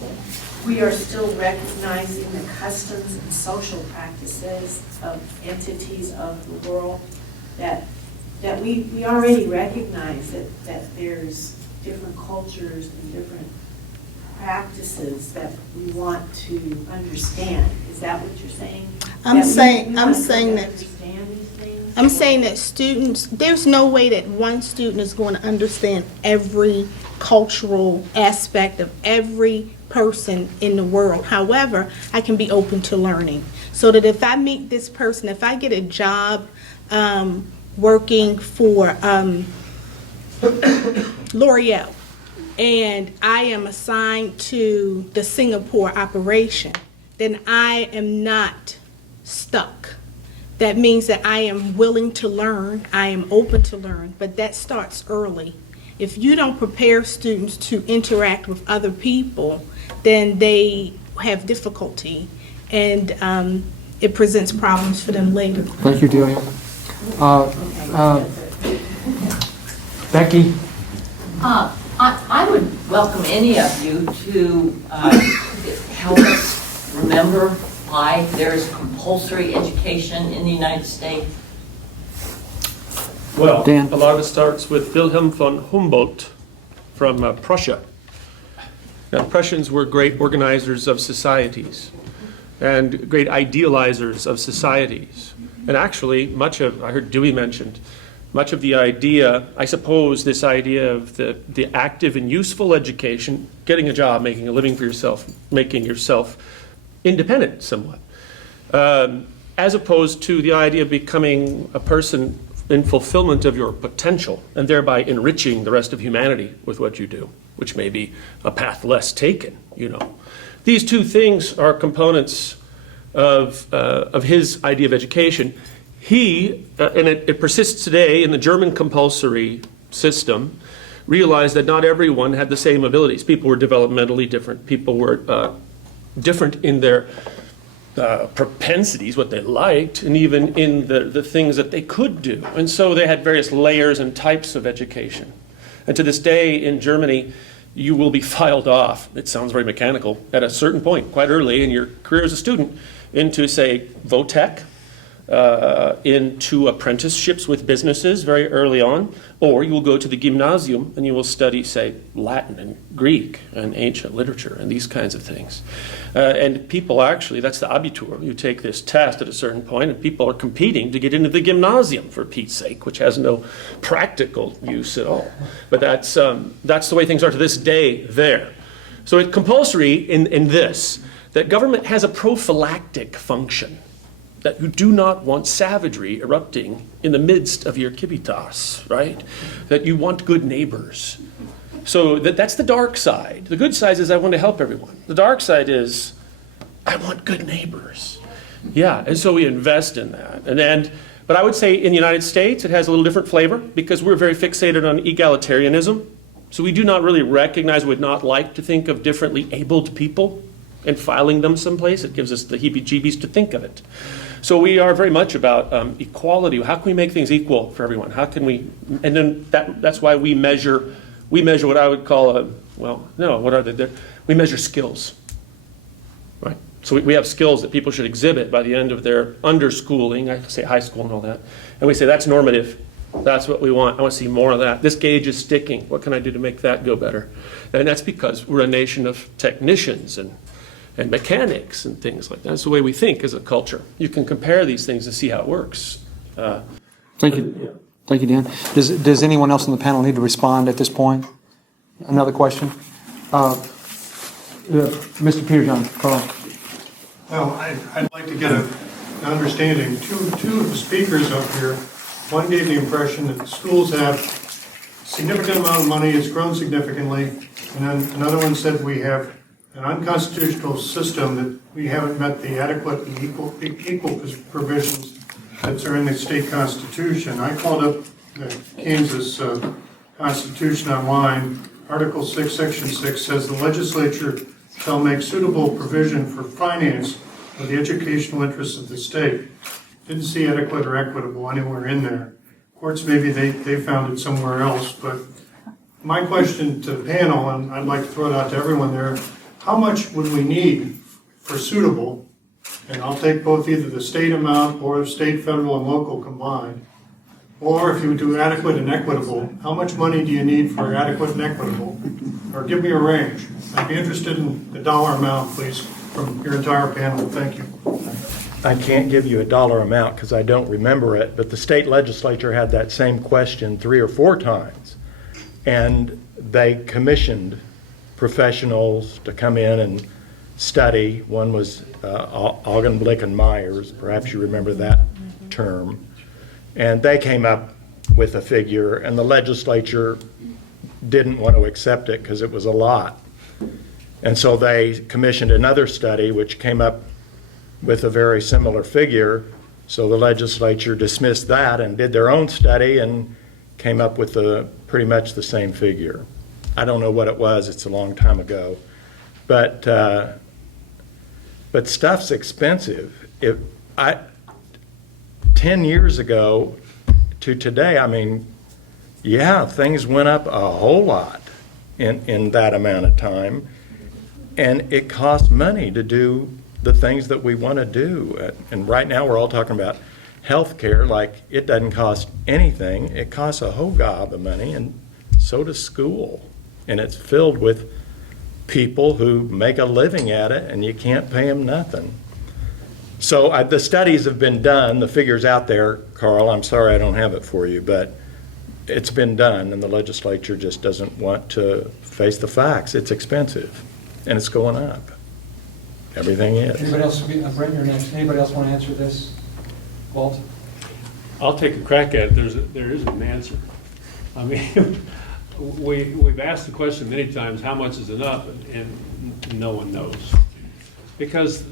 we are still recognizing the customs and social practices of entities of the world, that we already recognize that there's different cultures and different practices that we want to understand. Is that what you're saying? I'm saying that Understand these things? I'm saying that students, there's no way that one student is going to understand every cultural aspect of every person in the world. However, I can be open to learning. So that if I meet this person, if I get a job working for L'Oreal, and I am assigned to the Singapore operation, then I am not stuck. That means that I am willing to learn, I am open to learn, but that starts early. If you don't prepare students to interact with other people, then they have difficulty, and it presents problems for them later. Thank you, Delia. Becky? I would welcome any of you to help us remember why there is compulsory education in the United States. Well, Dan? a lot of it starts with Wilhelm von Humboldt from Prussia. Now, Prussians were great organizers of societies and great idealizers of societies. And actually, I heard Dewey mentioned, much of the idea, I suppose this idea of the active and useful education, getting a job, making a living for yourself, making yourself independent somewhat, as opposed to the idea of becoming a person in fulfillment of your potential and thereby enriching the rest of humanity with what you do, which may be a path less taken, you know. These two things are components of his idea of education. He, and it persists today in the German compulsory system, realized that not everyone had the same abilities. People were developmentally different. People were different in their propensities, what they liked, and even in the things that they could do. And so they had various layers and types of education. And to this day in Germany, you will be filed off, it sounds very mechanical, at a certain point, quite early in your career as a student, into, say, VOTEC, into apprenticeships with businesses very early on, or you will go to the gymnasium and you will study, say, Latin and Greek and ancient literature and these kinds of things. And people actually, that's the Abitur, you take this test at a certain point and people are competing to get into the gymnasium, for Pete's sake, which has no practical use at all. But that's the way things are to this day there. So it's compulsory in this, that government has a prophylactic function, that you do not want savagery erupting in the midst of your civitas, right? That you want good neighbors. So that's the dark side. The good side is I want to help everyone. The dark side is I want good neighbors. Yeah, and so we invest in that. But I would say in the United States it has a little different flavor because we're very fixated on egalitarianism. So we do not really recognize, would not like to think of differently abled people and filing them someplace. It gives us the heebie-jeebies to think of it. So we are very much about equality. How can we make things equal for everyone? How can we, and then that's why we measure what I would call we measure skills, right? So we have skills that people should exhibit by the end of their underschooling, I say high school and all that. And we say that's normative. That's what we want. I want to see more of that. This gauge is sticking. What can I do to make that go better? And that's because we're a nation of technicians and mechanics and things like that. That's the way we think as a culture. You can compare these things to see how it works. Thank you. Yeah. Thank you, Dan. Does anyone else on the panel need to respond at this point? Another question? Mr. Peterjohn, Carl. Well, I'd like to get an understanding. Two of the speakers up here, one gave the impression that the schools have a significant amount of money, it's grown significantly, and then another one said we have an unconstitutional system that we haven't met the adequate and equal provisions that are in the state constitution. I called up the Kansas Constitution online. Article 6, Section 6 says the legislature shall make suitable provision for finance of the educational interests of the state. Didn't see adequate or equitable anywhere in there. Courts, maybe they found it somewhere else, but my question to the panel, and I'd like to throw it out to everyone there, how much would we need for suitable, and I'll take both either the state amount or state, federal, and local combined, or if you would do adequate and equitable, how much money do you need for adequate and equitable? Or give me a range. I'd be interested in the dollar amount, please, from your entire panel. Thank you. I can't give you a dollar amount because I don't remember it, but the state legislature had that same question 3 or 4 times. And they commissioned professionals to come in and study. One was Augenblick and Myers, perhaps you remember that term. And they came up with a figure, and the legislature didn't want to accept it because it was a lot. And so they commissioned another study which came up with a very similar figure. So the legislature dismissed that and did their own study and came up with pretty much the same figure. I don't know what it was, it's a long time ago. But stuff's expensive. 10 years ago to today, I mean, yeah, things went up a whole lot in that amount of time. And it costs money to do the things that we want to do. And right now we're all talking about health care like it doesn't cost anything. It costs a whole gob of money, and so does school. And it's filled with people who make a living at it, and you can't pay them nothing. So the studies have been done. The figure's out there, Carl. I'm sorry I don't have it for you, but it's been done, and the legislature just doesn't want to face the facts. It's expensive, and it's going up. Everything is. Anybody else? Brent, you're next. Anybody else want to answer this? Walt? I'll take a crack at it. There isn't an answer. I mean, we've asked the question many times, how much is enough? And no one knows. Because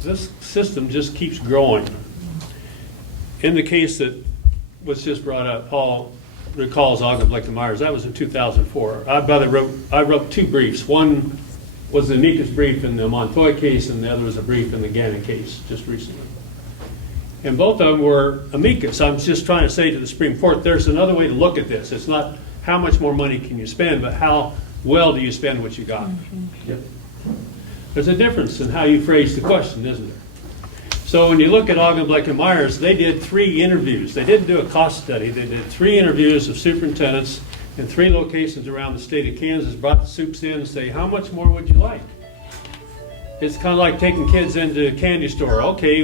this system just keeps growing. In the case that was just brought up, Paul recalls Augenblick and Myers. That was in 2004. I wrote 2 briefs. One was the amicus brief in the Montoya case, and the other was a brief in the Gannon case just recently. And both of them were amicus. I'm just trying to say to the Supreme Court, there's another way to look at this. It's not how much more money can you spend, but how well do you spend what you got. Yep. There's a difference in how you phrase the question, isn't there? So when you look at Augenblick and Myers, they did 3 interviews. They didn't do a cost study. They did 3 interviews of superintendents in 3 locations around the state of Kansas, brought the soups in and say, how much more would you like? It's kind of like taking kids into a candy store. Okay,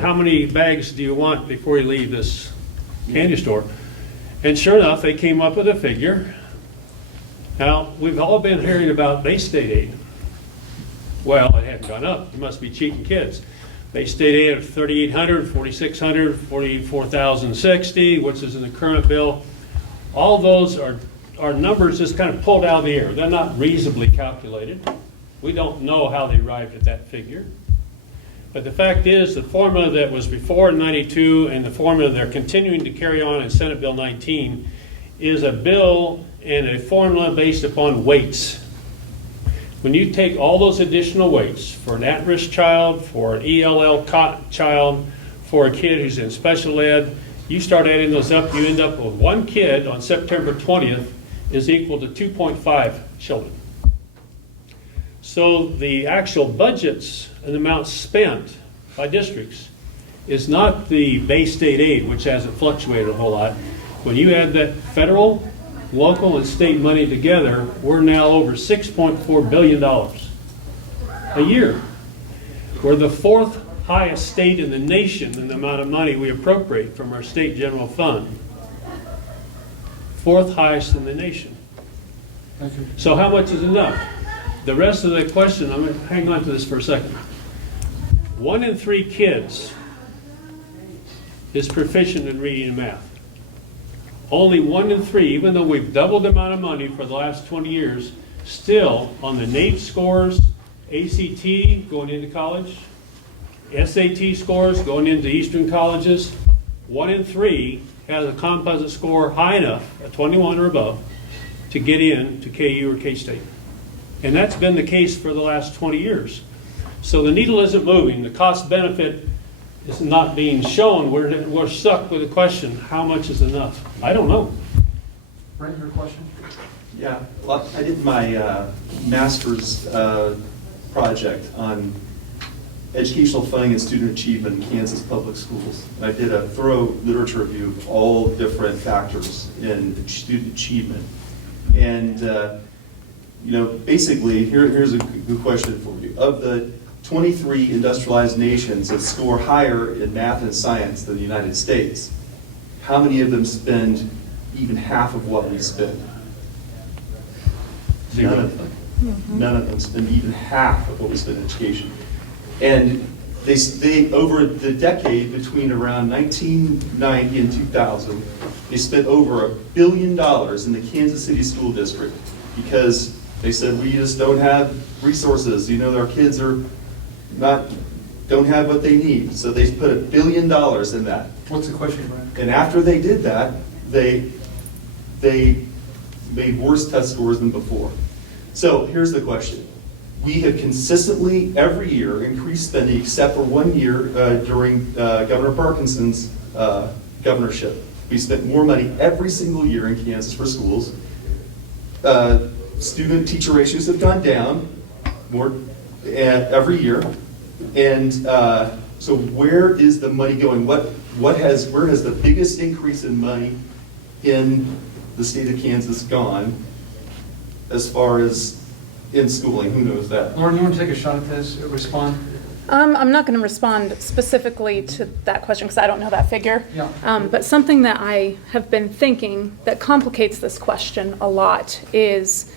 how many bags do you want before you leave this candy store? And sure enough, they came up with a figure. Now, we've all been hearing about base state aid. Well, it hadn't gone up. You must be cheating kids. Base state aid of $3,800, $4,600, $44,060, which is in the current bill. All those are numbers just kind of pulled out of the air. They're not reasonably calculated. We don't know how they arrived at that figure. But the fact is, the formula that was before in 92 and the formula they're continuing to carry on in Senate Bill 19 is a bill and a formula based upon weights. When you take all those additional weights for an at-risk child, for an ELL child, for a kid who's in special ed, you start adding those up, you end up with 1 kid on September 20th is equal to 2.5 children. So the actual budgets and amounts spent by districts is not the base state aid, which hasn't fluctuated a whole lot. When you add that federal, local, and state money together, we're now over $6.4 billion a year. We're the 4th highest state in the nation in the amount of money we appropriate from our state general fund. 4th highest in the nation. Thank you. So how much is enough? The rest of the question, I'm going to hang on to this for a second. 1 in 3 kids is proficient in reading and math. Only 1 in 3, even though we've doubled the amount of money for the last 20 years, still on the NAEP scores, ACT going into college, SAT scores going into Eastern colleges, 1 in 3 has a composite score high enough, a 21 or above, to get in to KU or K-State. And that's been the case for the last 20 years. So the needle isn't moving. The cost benefit is not being shown. We're stuck with the question, how much is enough? I don't know. Brent, your question? Yeah, well, I did my master's project on educational funding and student achievement in Kansas Public Schools. And I did a thorough literature review of all different factors in student achievement. And, basically, here's a good question for you. Of the 23 industrialized nations that score higher in math and science than the United States, how many of them spend even half of what we spend? None of them. None of them spend even half of what we spend in education. And they over the decade between around 1990 and 2000, they spent over $1 billion in the Kansas City School District because they said we just don't have resources. Our kids don't have what they need. So they put $1 billion in that. What's the question, Brian? And after they did that, they made worse test scores than before. So here's the question. We have consistently, every year, increased spending except for 1 year during Governor Parkinson's governorship. We spent more money every single year in Kansas for schools. Student-teacher ratios have gone down more every year. And so where is the money going? Where has the biggest increase in money in the state of Kansas gone as far as in schooling? Who knows that? Lauren, you want to take a shot at this, respond? I'm not going to respond specifically to that question because I don't know that figure. Yeah. But something that I have been thinking that complicates this question a lot is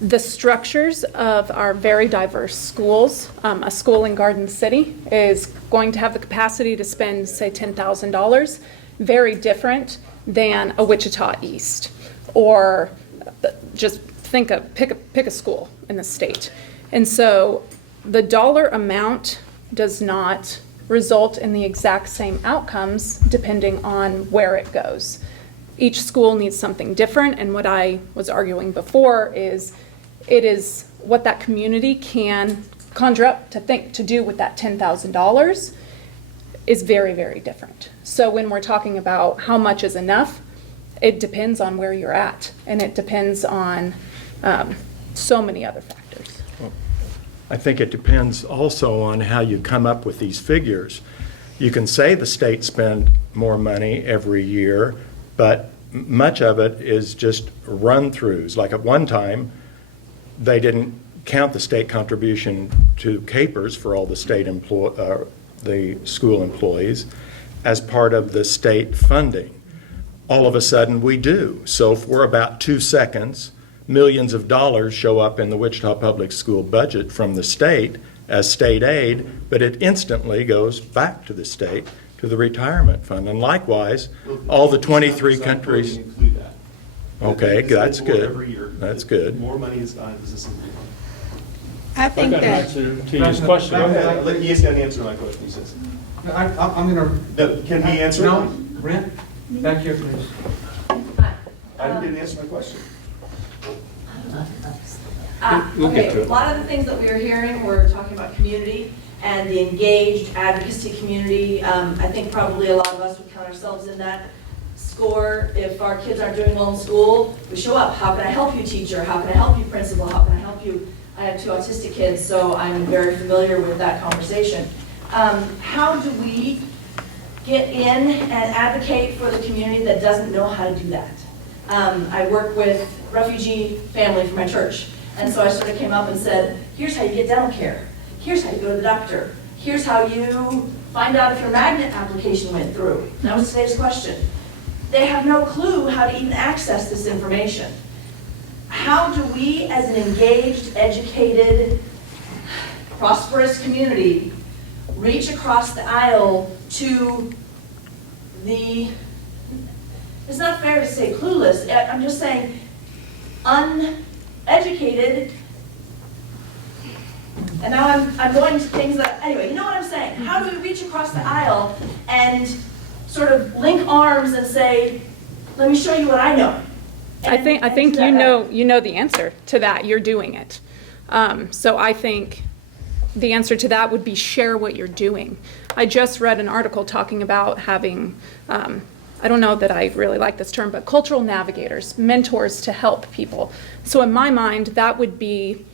the structures of our very diverse schools. A school in Garden City is going to have the capacity to spend, say, $10,000, very different than a Wichita East, or just pick a school in the state. And so the dollar amount does not result in the exact same outcomes depending on where it goes. Each school needs something different, and what I was arguing before is it is what that community can conjure up to do with that $10,000 is very, very different. So when we're talking about how much is enough, it depends on where you're at, and it depends on so many other factors. I think it depends also on how you come up with these figures. You can say the state spend more money every year, but much of it is just run-throughs. Like at one time, they didn't count the state contribution to CAPERS for all the state the school employees as part of the state funding. All of a sudden, we do. So for about 2 seconds, millions of dollars show up in the Wichita Public School budget from the state as state aid, but it instantly goes back to the state, to the retirement fund. And likewise, all the 23 countries. Include that. Okay, They that's spend more good. every year. That's good. More money is gone. This is I I've think got an that, answer to his question. Go ahead. Let Yes got an answer to my question, he says. I'm going No, can he answer? No, Brent, back here, please. I didn't get an answer to my question. We'll get to it. A lot of the things that we were hearing were talking about community and the engaged advocacy community. I think probably a lot of us would count ourselves in that score. If our kids aren't doing well in school, we show up. How can I help you, teacher? How can I help you, principal? How can I help you? I have 2 autistic kids, so I'm very familiar with that conversation. How do we get in and advocate for the community that doesn't know how to do that? I work with refugee family from my church. And so I sort of came up and said, here's how you get dental care. Here's how you go to the doctor. Here's how you find out if your magnet application went through. That was today's question. They have no clue how to even access this information. How do we, as an engaged, educated, prosperous community, reach across the aisle to the, it's not fair to say clueless, I'm just saying uneducated, and now I'm going to things that, anyway, you know what I'm saying? How do we reach across the aisle and sort of link arms and say, let me show you what I know? I think you know the answer to that. You're doing it. So I think the answer to that would be share what you're doing. I just read an article talking about having I don't know that I really like this term, but cultural navigators, mentors to help people. So in my mind, that would be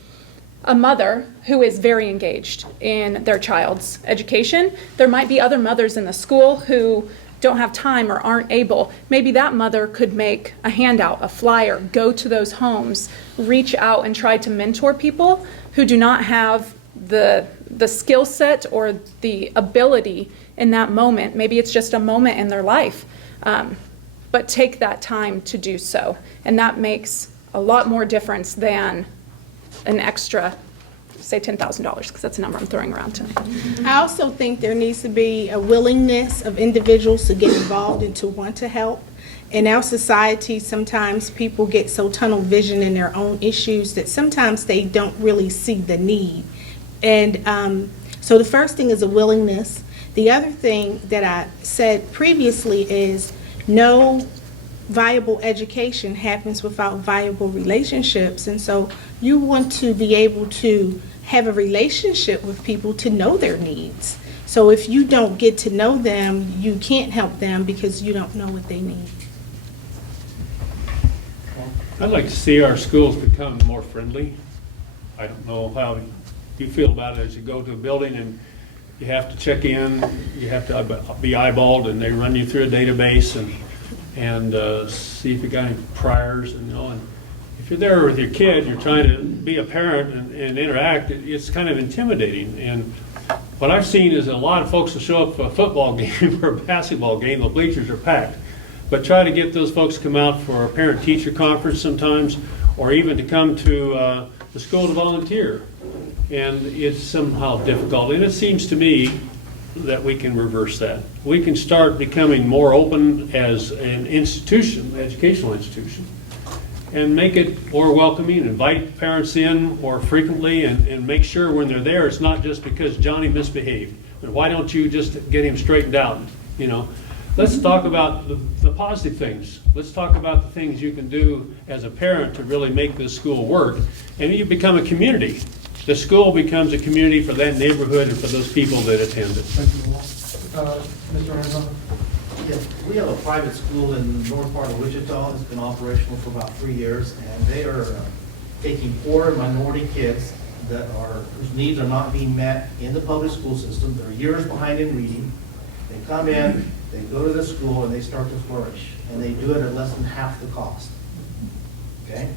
a mother who is very engaged in their child's education. There might be other mothers in the school who don't have time or aren't able. Maybe that mother could make a handout, a flyer, go to those homes, reach out and try to mentor people who do not have the skill set or the ability in that moment. Maybe it's just a moment in their life, but take that time to do so. And that makes a lot more difference than an extra, say $10,000, because that's a number I'm throwing around tonight. I also think there needs to be a willingness of individuals to get involved and to want to help. In our society, sometimes people get so tunnel vision in their own issues that sometimes they don't really see the need. And so the first thing is a willingness. The other thing that I said previously is no viable education happens without viable relationships. And so you want to be able to have a relationship with people to know their needs. So if you don't get to know them, you can't help them because you don't know what they need. I'd like to see our schools become more friendly. I don't know how you feel about it as you go to a building and you have to check in, you have to be eyeballed, and they run you through a database and see if you got any priors, and if you're there with your kid, you're trying to be a parent and interact, it's kind of intimidating. And what I've seen is a lot of folks will show up for a football game or a basketball game, the bleachers are packed, but try to get those folks to come out for a parent-teacher conference sometimes, or even to come to the school to volunteer. And it's somehow difficult. And it seems to me that we can reverse that. We can start becoming more open as an institution, educational institution, and make it more welcoming, invite parents in more frequently, and make sure when they're there, it's not just because Johnny misbehaved. But why don't you just get him straightened out? Let's talk about the positive things. Let's talk about the things you can do as a parent to really make this school work. And you become a community. The school becomes a community for that neighborhood and for those people that attend it. Thank you, Walt. Mr. Arizona? Yes, we have a private school in the north part of Wichita. It's been operational for about 3 years, and they are taking poor and minority kids whose needs are not being met in the public school system. They're years behind in reading. They come in, they go to the school, and they start to flourish, and they do it at less than half the cost. Okay?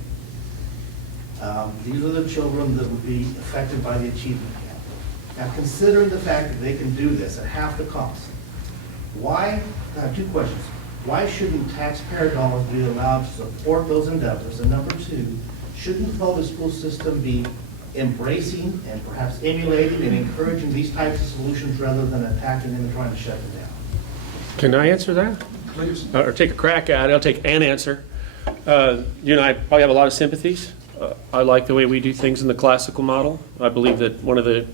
These are the children that would be affected by the achievement gap. Now, considering the fact that they can do this at half the cost, I have two questions. Why shouldn't taxpayer dollars be allowed to support those endeavors? And number two, shouldn't the public school system be embracing and perhaps emulating and encouraging these types of solutions rather than attacking them and trying to shut them down? Can I answer that? Please. Or take a crack at it? I'll take an answer. I probably have a lot of sympathies. I like the way we do things in the classical model. I believe that one of the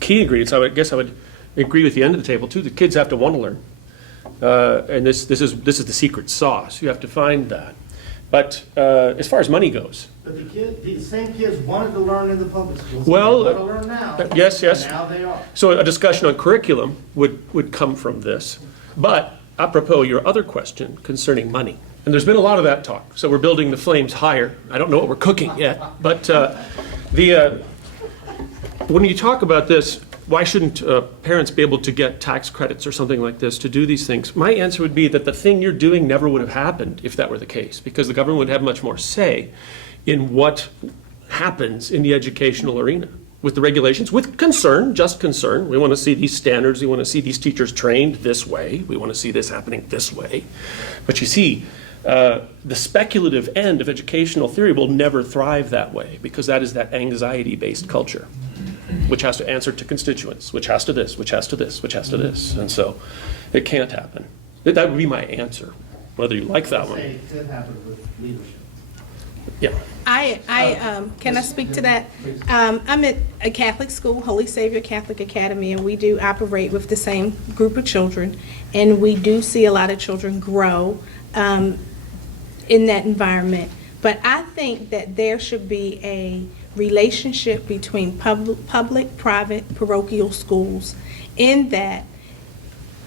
key ingredients, I guess I would agree with the end of the table too, the kids have to want to learn. And this is the secret sauce. You have to find that. But as far as money goes. But the same kids wanted to learn in the public schools. Well, they want to learn now. Yes. And now they are. So a discussion on curriculum would come from this. But apropos your other question concerning money, and there's been a lot of that talk. So we're building the flames higher. I don't know what we're cooking yet, but when you talk about this, why shouldn't parents be able to get tax credits or something like this to do these things? My answer would be that the thing you're doing never would have happened if that were the case, because the government would have much more say in what happens in the educational arena with the regulations, with concern, just concern. We want to see these standards. We want to see these teachers trained this way. We want to see this happening this way. But you see, the speculative end of educational theory will never thrive that way, because that is that anxiety-based culture, which has to answer to constituents, which has to this, which has to this, which has to this. And so it can't happen. That would be my answer, whether you like that one. It could happen with leadership. Yeah. Can I speak to that? I'm at a Catholic school, Holy Savior Catholic Academy, and we do operate with the same group of children, and we do see a lot of children grow in that environment. But I think that there should be a relationship between public, private, parochial schools, in that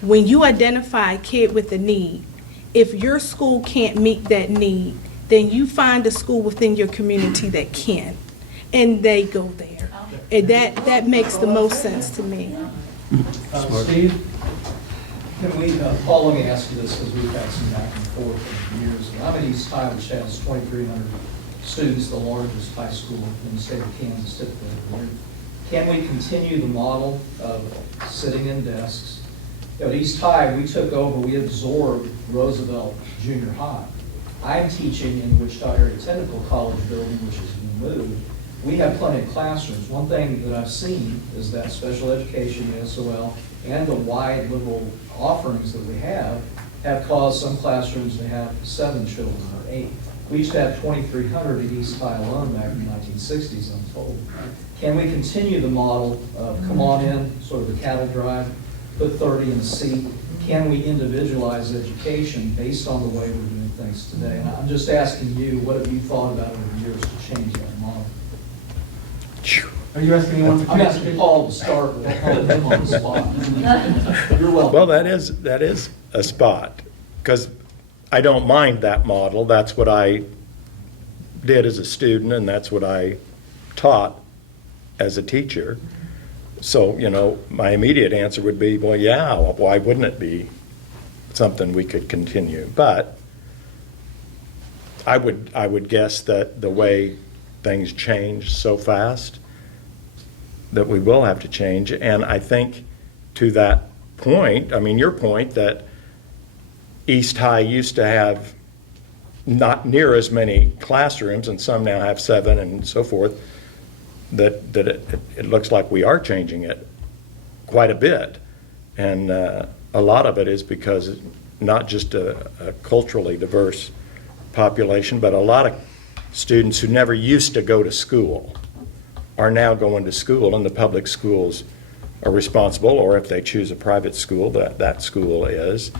when you identify a kid with a need, if your school can't meet that need, then you find a school within your community that can, and they go there. And that makes the most sense to me. Steve, can we, Paul, let me ask you this, because we've had some back and forth for years. I'm at East High, which has 2,300 students, the largest high school in the state of Kansas, typically. Can we continue the model of sitting in desks? At East High, we took over, we absorbed Roosevelt Junior High. I'm teaching in the Wichita Area Technical College building, which is moved. We have plenty of classrooms. One thing that I've seen is that special education, the SOL, and the wide liberal offerings that we have caused some classrooms to have 7 children or 8. We used to have 2,300 at East High alone back in the 1960s, I'm told. Can we continue the model of come on in, sort of the cattle drive, put 30 in a seat? Can we individualize education based on the way we're doing things today? And I'm just asking you, what have you thought about over the years to change that model? Are you asking anyone? I'm asking Paul to start with him on the spot. You're welcome. Well, that is a spot, because I don't mind that model. That's what I did as a student, and that's what I taught as a teacher. So, you know, my immediate answer would be, well, yeah, why wouldn't it be something we could continue? But I would guess that the way things change so fast that we will have to change. And I think to that point, I mean, your point that East High used to have not near as many classrooms, and some now have 7 and so forth, that it looks like we are changing it quite a bit. And a lot of it is because not just a culturally diverse population, but a lot of students who never used to go to school are now going to school, and the public schools are responsible, or if they choose a private school, that school is.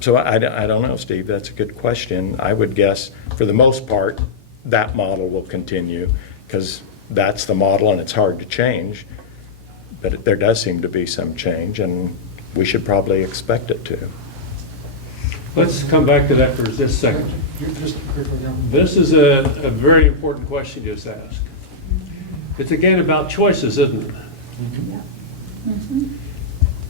So I don't know, Steve, that's a good question. I would guess, for the most part, that model will continue, because that's the model and it's hard to change. But there does seem to be some change, and we should probably expect it to. Let's come back to that for just a second. This is a very important question you just asked. It's again about choices, isn't it?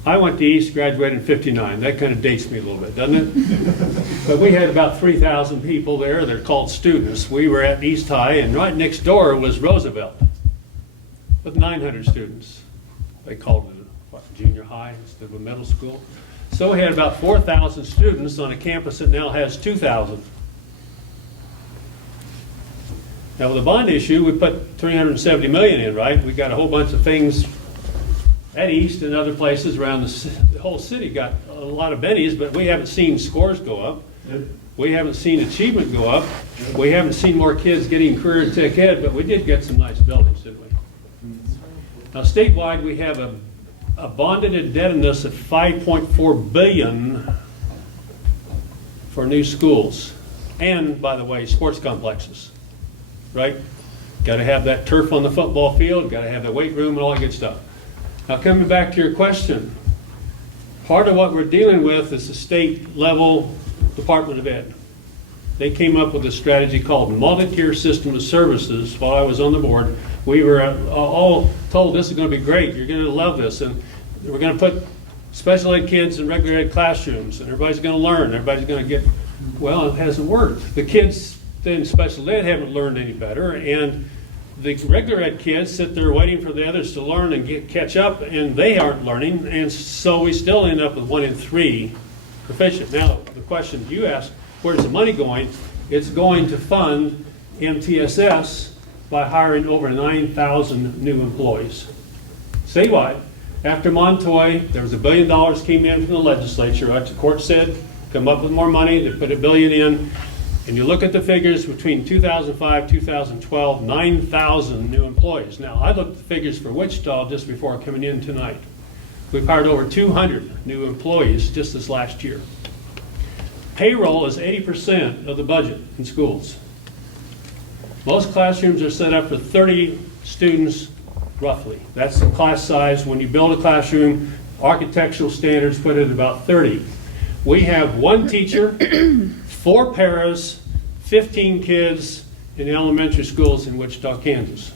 I went to East, graduated in '59. That kind of dates me a little bit, doesn't it? But we had about 3,000 people there. They're called students. We were at East High, and right next door was Roosevelt with 900 students. They called it what, junior high instead of a middle school. So we had about 4,000 students on a campus that now has 2,000. Now with the bond issue, we put $370 million in, right? We got a whole bunch of things at East and other places around the whole city. Got a lot of bennies, but we haven't seen scores go up. We haven't seen achievement go up. We haven't seen more kids getting career tech ed, but we did get some nice buildings, didn't we? Now statewide, we have a bonded indebtedness of $5.4 billion for new schools. And, by the way, sports complexes, right? Got to have that turf on the football field, got to have the weight room and all that good stuff. Now, coming back to your question, part of what we're dealing with is the state level Department of Ed. They came up with a strategy called multi-tier system of services while I was on the board. We were all told this is going to be great, you're going to love this, and we're going to put special ed kids in regular ed classrooms, and everybody's going to learn, everybody's going to get, well, it hasn't worked. The kids in special ed haven't learned any better, and the regular ed kids sit there waiting for the others to learn and catch up, and they aren't learning, and so we still end up with 1 in 3 proficient. Now, the question you asked, where's the money going? It's going to fund MTSS by hiring over 9,000 new employees. Statewide, after Montoy, there was $1 billion came in from the legislature, right? The court said, come up with more money, they put $1 billion in. And you look at the figures between 2005, 2012, 9,000 new employees. Now, I looked at the figures for Wichita just before coming in tonight. We've hired over 200 new employees just this last year. Payroll is 80% of the budget in schools. Most classrooms are set up for 30 students, roughly. That's the class size. When you build a classroom, architectural standards put it at about 30. We have one teacher, 4 paras, 15 kids in the elementary schools in Wichita, Kansas.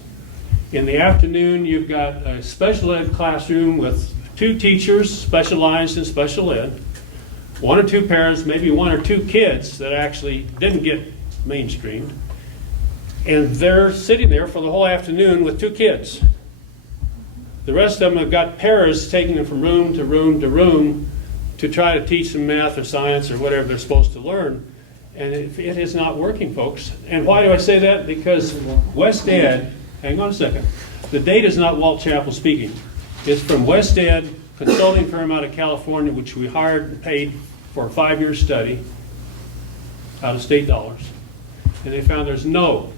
In the afternoon, you've got a special ed classroom with 2 teachers specialized in special ed, 1 or 2 paras, maybe 1 or 2 kids that actually didn't get mainstreamed. And they're sitting there for the whole afternoon with 2 kids. The rest of them have got paras taking them from room to room to room to try to teach them math or science or whatever they're supposed to learn. And it is not working, folks. And why do I say that? Because West Ed, hang on a second, the data is not Walt Chappell speaking. It's from West Ed, consulting firm out of California, which we hired and paid for a 5-year study out of state dollars. And they found there's no,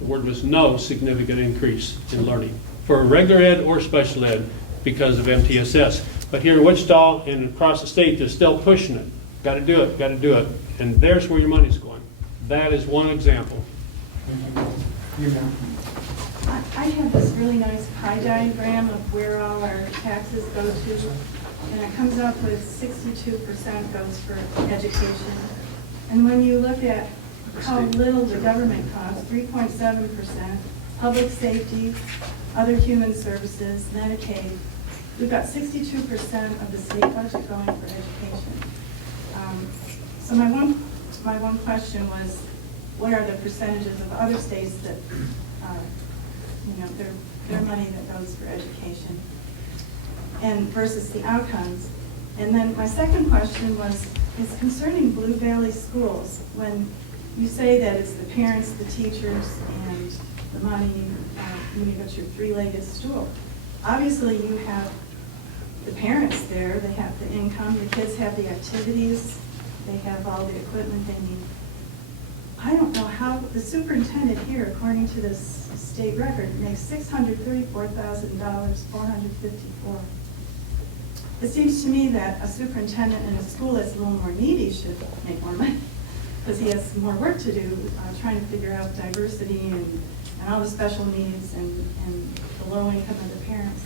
the word was no, significant increase in learning for regular ed or special ed because of MTSS. But here in Wichita and across the state, they're still pushing it. Got to do it, got to do it. And there's where your money's going. That is one example. I have this really nice pie diagram of where all our taxes go to, and it comes up with 62% goes for education. And when you look at how little the government costs, 3.7%, public safety, other human services, Medicaid, we've got 62% of the state budget going for education. So my one question was, what are the percentages of other states that, their money that goes for education, and versus the outcomes? And then my second question is concerning Blue Valley schools. When you say that it's the parents, the teachers, and the money, when you got your 3-legged stool, obviously you have the parents there, they have the income, the kids have the activities, they have all the equipment they need. I don't know how, the superintendent here, according to this state record, makes $634,000, $454. It seems to me that a superintendent in a school that's a little more needy should make more money, because he has more work to do, trying to figure out diversity and all the special needs and the low income of the parents.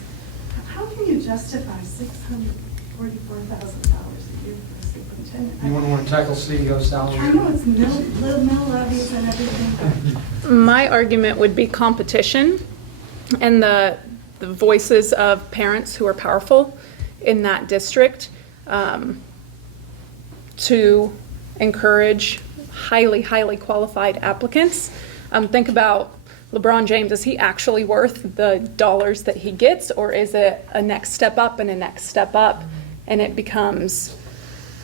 How can you justify $644,000 a year for a superintendent? You wouldn't want to tackle CEO salary? I know it's mill levies and everything. My argument would be competition and the voices of parents who are powerful in that district to encourage highly qualified applicants. Think about LeBron James. Is he actually worth the dollars that he gets, or is it a next step up and a next step up, and it becomes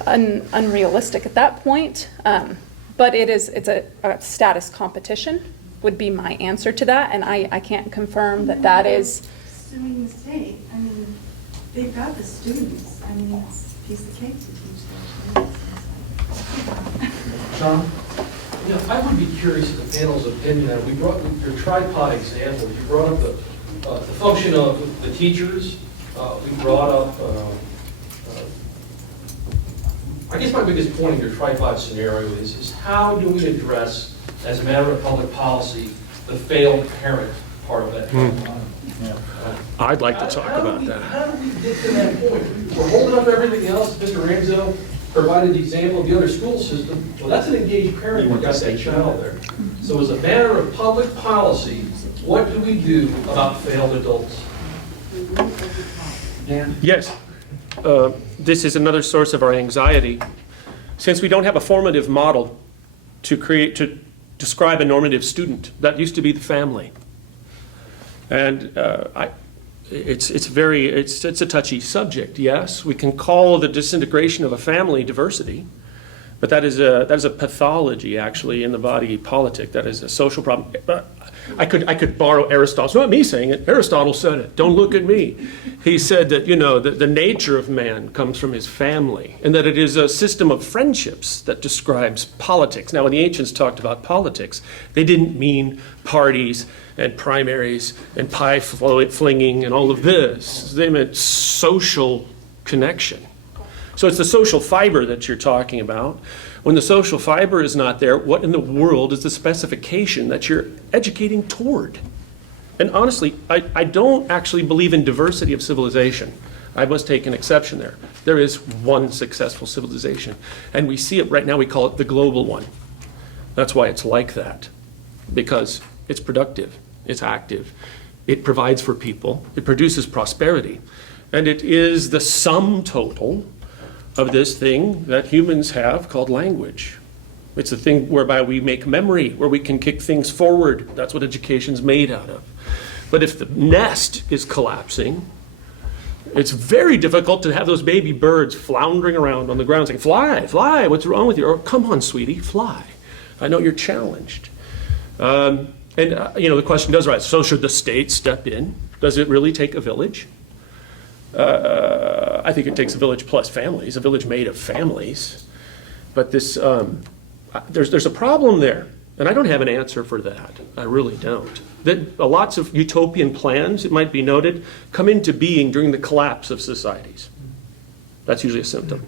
unrealistic at that point? But it's a status competition would be my answer to that, and I can't confirm that is. Suing the state, I mean, they've got the students. I mean, it's a piece of cake to teach their students. John? You know, I would be curious of the panel's opinion. We brought your tripod example. You brought up the function of the teachers. We brought up, I guess my biggest point in your tripod scenario is how do we address, as a matter of public policy, the failed parent part of that tripod? I'd like to talk about that. How do we get to that point? We're holding up everything else. Mr. Ramsell provided the example of the other school system. Well, that's an engaged parent who got that child there. So as a matter of public policy, what do we do about failed adults? Dan? Yes. This is another source of our anxiety. Since we don't have a formative model to describe a normative student, that used to be the family. And it's a touchy subject. Yes, we can call the disintegration of a family diversity, but that is a pathology actually in the body politic. That is a social problem. I could borrow Aristotle. It's not me saying it. Aristotle said it. Don't look at me. He said that the nature of man comes from his family, and that it is a system of friendships that describes politics. Now, when the ancients talked about politics, they didn't mean parties and primaries and pie flinging and all of this. They meant social connection. So it's the social fiber that you're talking about. When the social fiber is not there, what in the world is the specification that you're educating toward? And honestly, I don't actually believe in diversity of civilization. I must take an exception there. There is one successful civilization, and we see it right now. We call it the global one. That's why it's like that, because it's productive, it's active, it provides for people, it produces prosperity, and it is the sum total of this thing that humans have called language. It's the thing whereby we make memory, where we can kick things forward. That's what education's made out of. But if the nest is collapsing, it's very difficult to have those baby birds floundering around on the ground saying, fly, fly, what's wrong with you? Or, come on, sweetie, fly. I know you're challenged. The question does arise, so should the state step in? Does it really take a village? I think it takes a village plus families, a village made of families. But this, there's a problem there, and I don't have an answer for that. I really don't. Lots of utopian plans, it might be noted, come into being during the collapse of societies. That's usually a symptom.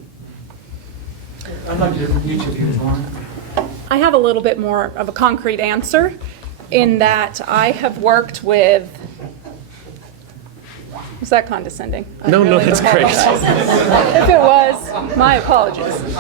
I'd like to hear from each of you, Lauren. I have a little bit more of a concrete answer in that I have worked with. Was that condescending? No, that's great. If it was, my apologies.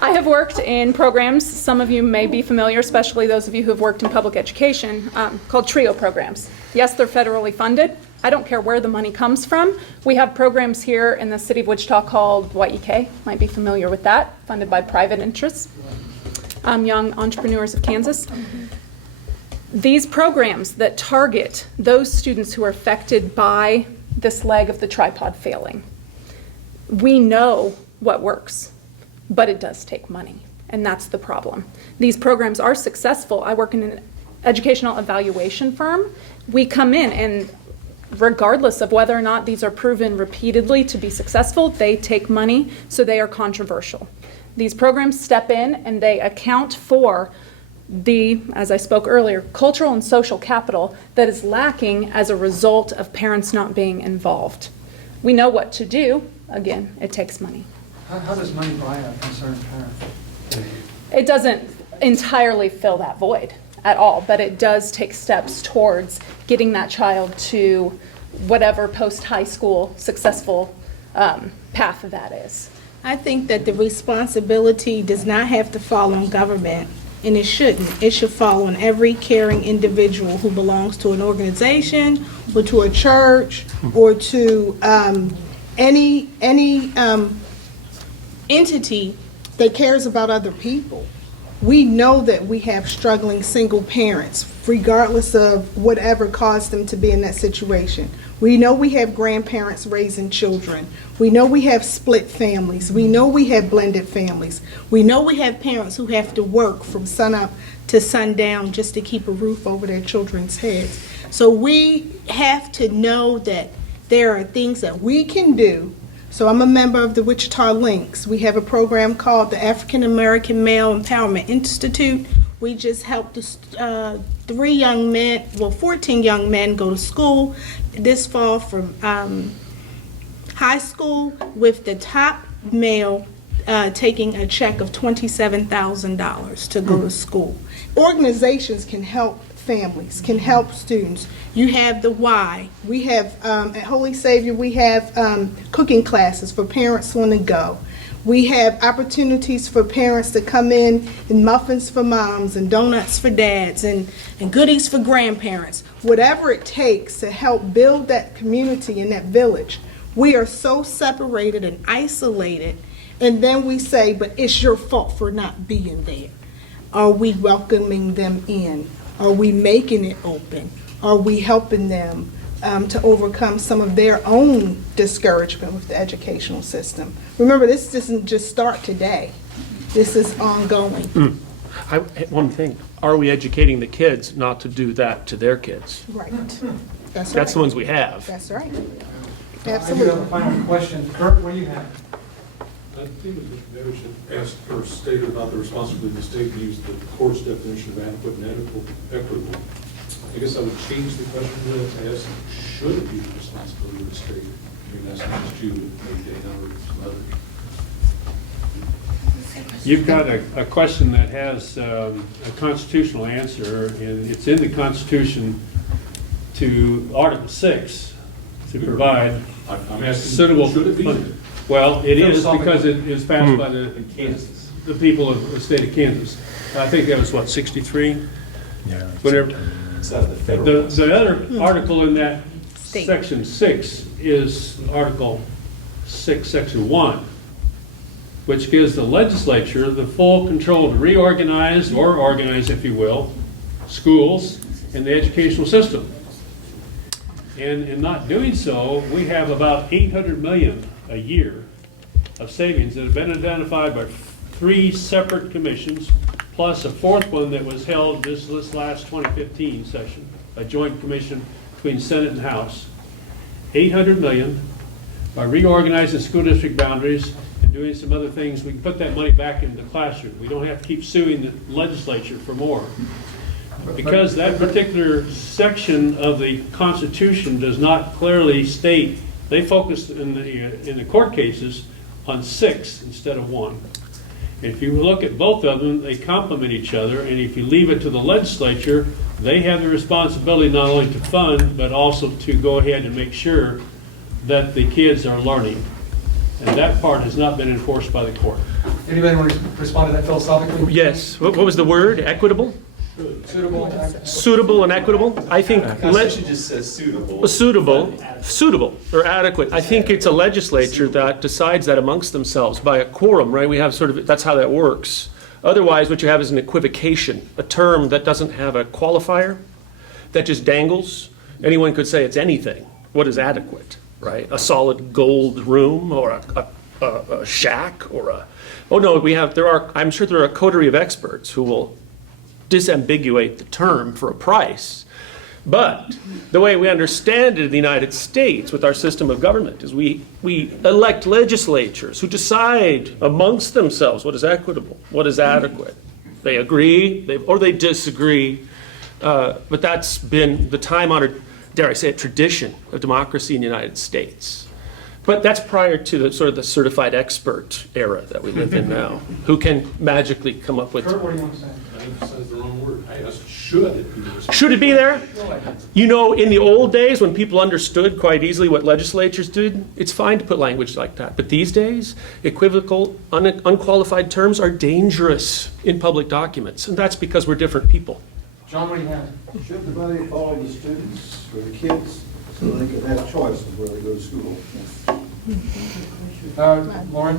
I have worked in programs, some of you may be familiar, especially those of you who have worked in public education, called TRIO programs. Yes, they're federally funded. I don't care where the money comes from. We have programs here in the city of Wichita called YEK, might be familiar with that, funded by private interests, Young Entrepreneurs of Kansas. These programs that target those students who are affected by this leg of the tripod failing, we know what works, but it does take money, and that's the problem. These programs are successful. I work in an educational evaluation firm. We come in and regardless of whether or not these are proven repeatedly to be successful, they take money, so they are controversial. These programs step in and they account for the, as I spoke earlier, cultural and social capital that is lacking as a result of parents not being involved. We know what to do. Again, it takes money. How does money buy a concerned parent? It doesn't entirely fill that void at all, but it does take steps towards getting that child to whatever post-high school successful path that is. I think that the responsibility does not have to fall on government, and it shouldn't. It should fall on every caring individual who belongs to an organization or to a church or to any entity that cares about other people. We know that we have struggling single parents, regardless of whatever caused them to be in that situation. We know we have grandparents raising children. We know we have split families. We know we have blended families. We know we have parents who have to work from sunup to sundown just to keep a roof over their children's heads. So we have to know that there are things that we can do. So I'm a member of the Wichita Links. We have a program called the African American Male Empowerment Institute. We just helped 14 young men go to school this fall from high school, with the top male taking a check of $27,000 to go to school. Organizations can help families, can help students. You have the Y. We have, at Holy Savior, we have cooking classes for parents on the go. We have opportunities for parents to come in and muffins for moms and donuts for dads and goodies for grandparents. Whatever it takes to help build that community in that village. We are so separated and isolated, and then we say, but it's your fault for not being there. Are we welcoming them in? Are we making it open? Are we helping them to overcome some of their own discouragement with the educational system? Remember, this doesn't just start today. This is ongoing. One thing, are we educating the kids not to do that to their kids? Right. That's the ones we have. That's right. I do Absolutely. have a final question. Kurt, what do you have? I think Mr. Babich had asked or stated about the responsibility of the state to use the court's definition of adequate and equitable. I guess I would change the question to ask, should it be the responsibility of the state? I mean, that's not just you, maybe Dana or some others. You've got a question that has a constitutional answer, and it's in the Constitution to Article 6. It to provide I'm asking, suitable. should it be? Well, it is Philosophically. because it is passed by the people of the state of Kansas. I think that was what, 63? Yeah. Whatever. It's not the federal. The other article in that State. section 6 is Article 6, Section 1, which gives the legislature the full control to reorganize or organize, if you will, schools and the educational system. And in not doing so, we have about 800 million a year of savings that have been identified by 3 separate commissions, plus a 4th one that was held this last 2015 session, a joint commission between Senate and House. 800 million by reorganizing school district boundaries and doing some other things. We can put that money back into the classroom. We don't have to keep suing the legislature for more. Because that particular section of the Constitution does not clearly state, they focused in the court cases on 6 instead of 1. And if you look at both of them, they complement each other, and if you leave it to the legislature, they have the responsibility not only to fund, but also to go ahead and make sure that the kids are learning. And that part has not been enforced by the court. Anybody want to respond to that philosophically? Yes, what was the word? Equitable? Suitable? Suitable and equitable? I think Constitution just says suitable. suitable or adequate. I think it's a legislature that decides that amongst themselves by a quorum, right? We have sort of, that's how that works. Otherwise, what you have is an equivocation, a term that doesn't have a qualifier, that just dangles. Anyone could say it's anything. What is adequate, right? A solid gold room or a shack or a, oh no, I'm sure there are a coterie of experts who will disambiguate the term for a price. But the way we understand it in the United States with our system of government is we elect legislatures who decide amongst themselves what is equitable, what is adequate. They agree or they disagree, but that's been the time-honored, dare I say it, tradition of democracy in the United States. But that's prior to the sort of the certified expert era that we live in now, who can magically come up with. Kurt, what do you want to say? I emphasized the wrong word. I asked, should it be responsible? Should it be there? You know, in the old days when people understood quite easily what legislatures did, it's fine to put language like that. But these days, equivocal, unqualified terms are dangerous in public documents. And that's because we're different people. John, what do you have? Should the money follow the students or the kids so they can have choice of where they go to school? Lauren?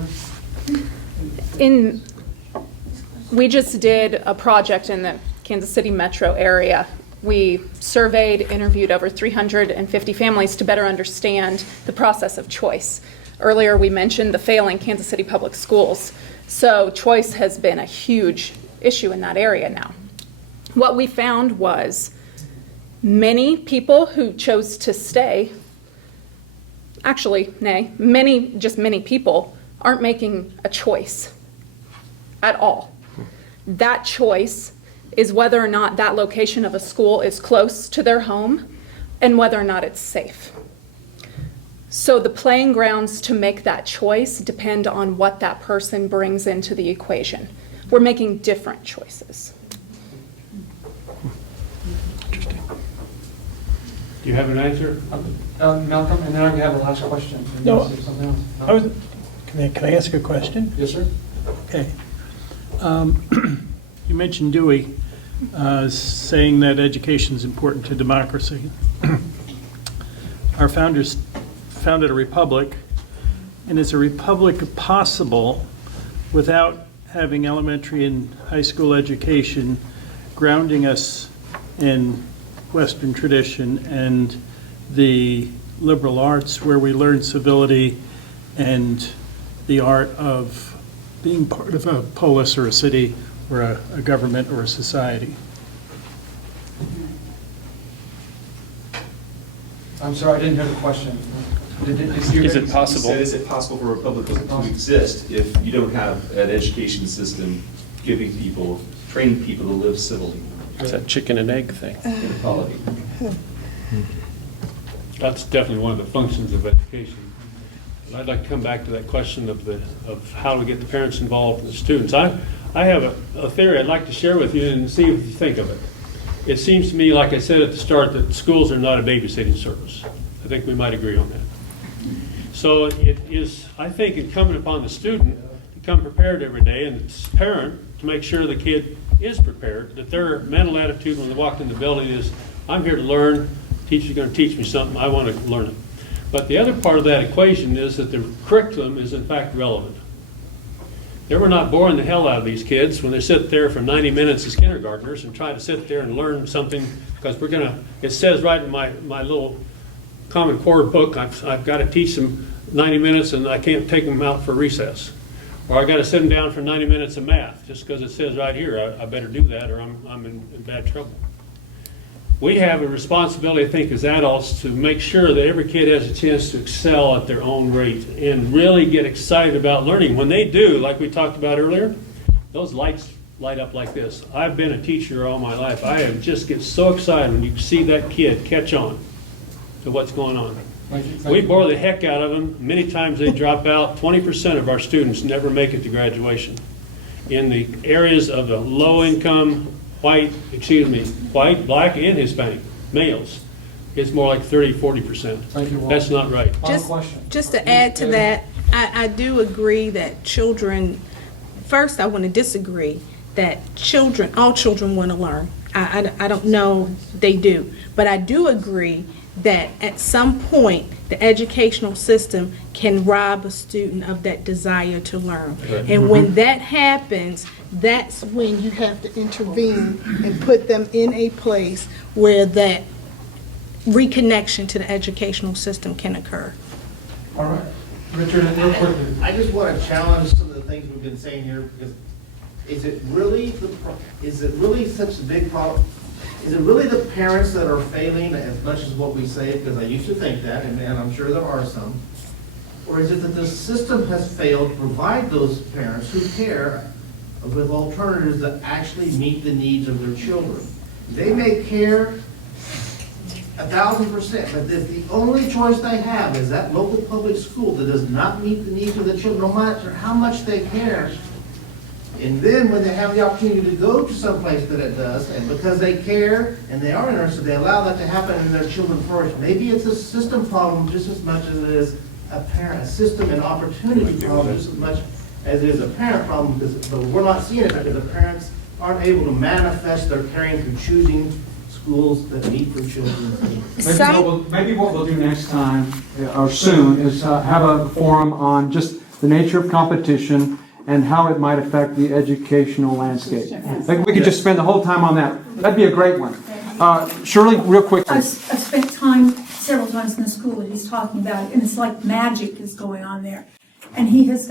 We just did a project in the Kansas City metro area. We surveyed, interviewed over 350 families to better understand the process of choice. Earlier, we mentioned the failing Kansas City Public Schools. So choice has been a huge issue in that area now. What we found was many people who chose to stay, many people aren't making a choice at all. That choice is whether or not that location of a school is close to their home and whether or not it's safe. So the playing grounds to make that choice depend on what that person brings into the equation. We're making different choices. Do you have an answer? Malcolm, and then we have a last question. No, Something else? Can I ask a question? Yes, sir. Okay. You mentioned Dewey saying that education is important to democracy. Our founders founded a republic, and is a republic possible without having elementary and high school education grounding us in Western tradition and the liberal arts, where we learn civility and the art of being part of a polis or a city or a government or a society? I'm sorry, I didn't hear the question. Is it possible? Is it possible for a republic to exist if you don't have an education system giving people, training people to live civilly? It's that chicken and egg thing. Inequality. That's definitely one of the functions of education. But I'd like to come back to that question of how to get the parents involved and the students. I have a theory I'd like to share with you and see if you think of it. It seems to me, like I said at the start, that schools are not a babysitting service. I think we might agree on that. So it is, I think, incumbent upon the student to come prepared every day, and the parent to make sure the kid is prepared, that their mental attitude when they walk in the building is, I'm here to learn, teacher's going to teach me something, I want to learn it. But the other part of that equation is that the curriculum is in fact relevant. They were not boring the hell out of these kids when they sit there for 90 minutes as kindergartners and try to sit there and learn something, because we're going to, it says right in my little Common Core book, I've got to teach them 90 minutes and I can't take them out for recess. Or I got to sit them down for 90 minutes of math, just because it says right here, I better do that or I'm in bad trouble. We have a responsibility, I think, as adults to make sure that every kid has a chance to excel at their own rate and really get excited about learning. When they do, like we talked about earlier, those lights light up like this. I've been a teacher all my life. I just get so excited when you see that kid catch on to what's going on. We bore the heck out of them. Many times they drop out. 20% of our students never make it to graduation. In the areas of the low income, white, black and Hispanic males, it's more like 30-40%. That's not right. Just to add to that, I do agree that children, first I want to disagree that all children want to learn. I don't know they do, but I do agree that at some point the educational system can rob a student of that desire to learn. Right. And when that happens, that's when you have to intervene and put them in a place where that reconnection to the educational system can occur. All right. Richard, real quickly. I just want to challenge some of the things we've been saying here, because is it really such a big problem? Is it really the parents that are failing as much as what we say? Because I used to think that, and I'm sure there are some. Or is it that the system has failed to provide those parents who care with alternatives that actually meet the needs of their children? They may care 1,000%, but if the only choice they have is that local public school that does not meet the needs of the children, no matter how much they care, and then when they have the opportunity to go to some place that it does, and because they care and they are interested, they allow that to happen and their children flourish. Maybe it's a system problem just as much as it is a system and opportunity problem just as much as it is a parent problem, but we're not seeing it because the parents aren't able to manifest their caring through choosing schools that meet their children's needs. Maybe what we'll do next time, or soon, is have a forum on just the nature of competition and how it might affect the educational landscape. Like we could just spend the whole time on that. That'd be a great one. Shirley, real quickly. I've spent time several times in the school that he's talking about, and it's like magic is going on there. And he has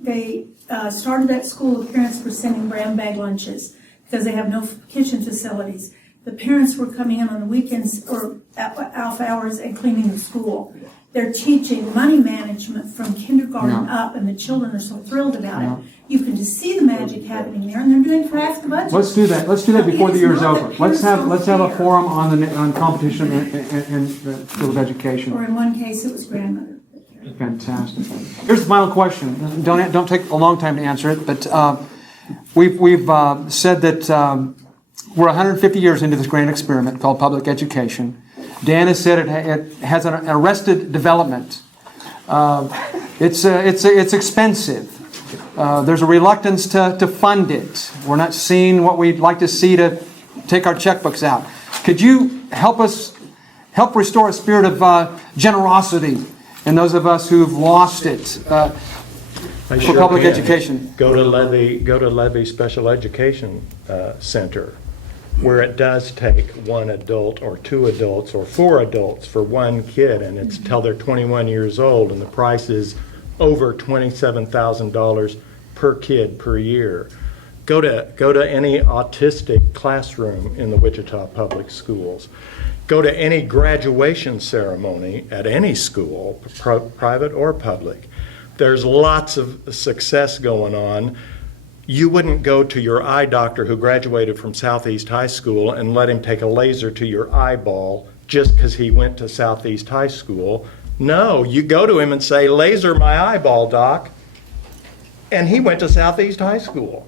they started that school, the parents were sending brown bag lunches because they have no kitchen facilities. The parents were coming in on the weekends or off hours and cleaning the school. They're teaching money management from kindergarten up, and the children are so thrilled about it. You can just see the magic happening there, and they're doing half the budget. Let's do that. Let's do that before the year is over. Let's have a forum on competition in the field of education. Or in one case, it was grandmother. Fantastic. Here's the final question. Don't take a long time to answer it, but we've said that we're 150 years into this grand experiment called public education. Dan has said it has an arrested development. It's expensive. There's a reluctance to fund it. We're not seeing what we'd like to see to take our checkbooks out. Could you help restore a spirit of generosity in those of us who've lost it for public education? Go to Levy Special Education Center, where it does take one adult or two adults or four adults for one kid, and it's till they're 21 years old, and the price is over $27,000 per kid per year. Go to any autistic classroom in the Wichita Public Schools. Go to any graduation ceremony at any school, private or public. There's lots of success going on. You wouldn't go to your eye doctor who graduated from Southeast High School and let him take a laser to your eyeball just because he went to Southeast High School. No, you go to him and say, laser my eyeball, doc. And he went to Southeast High School.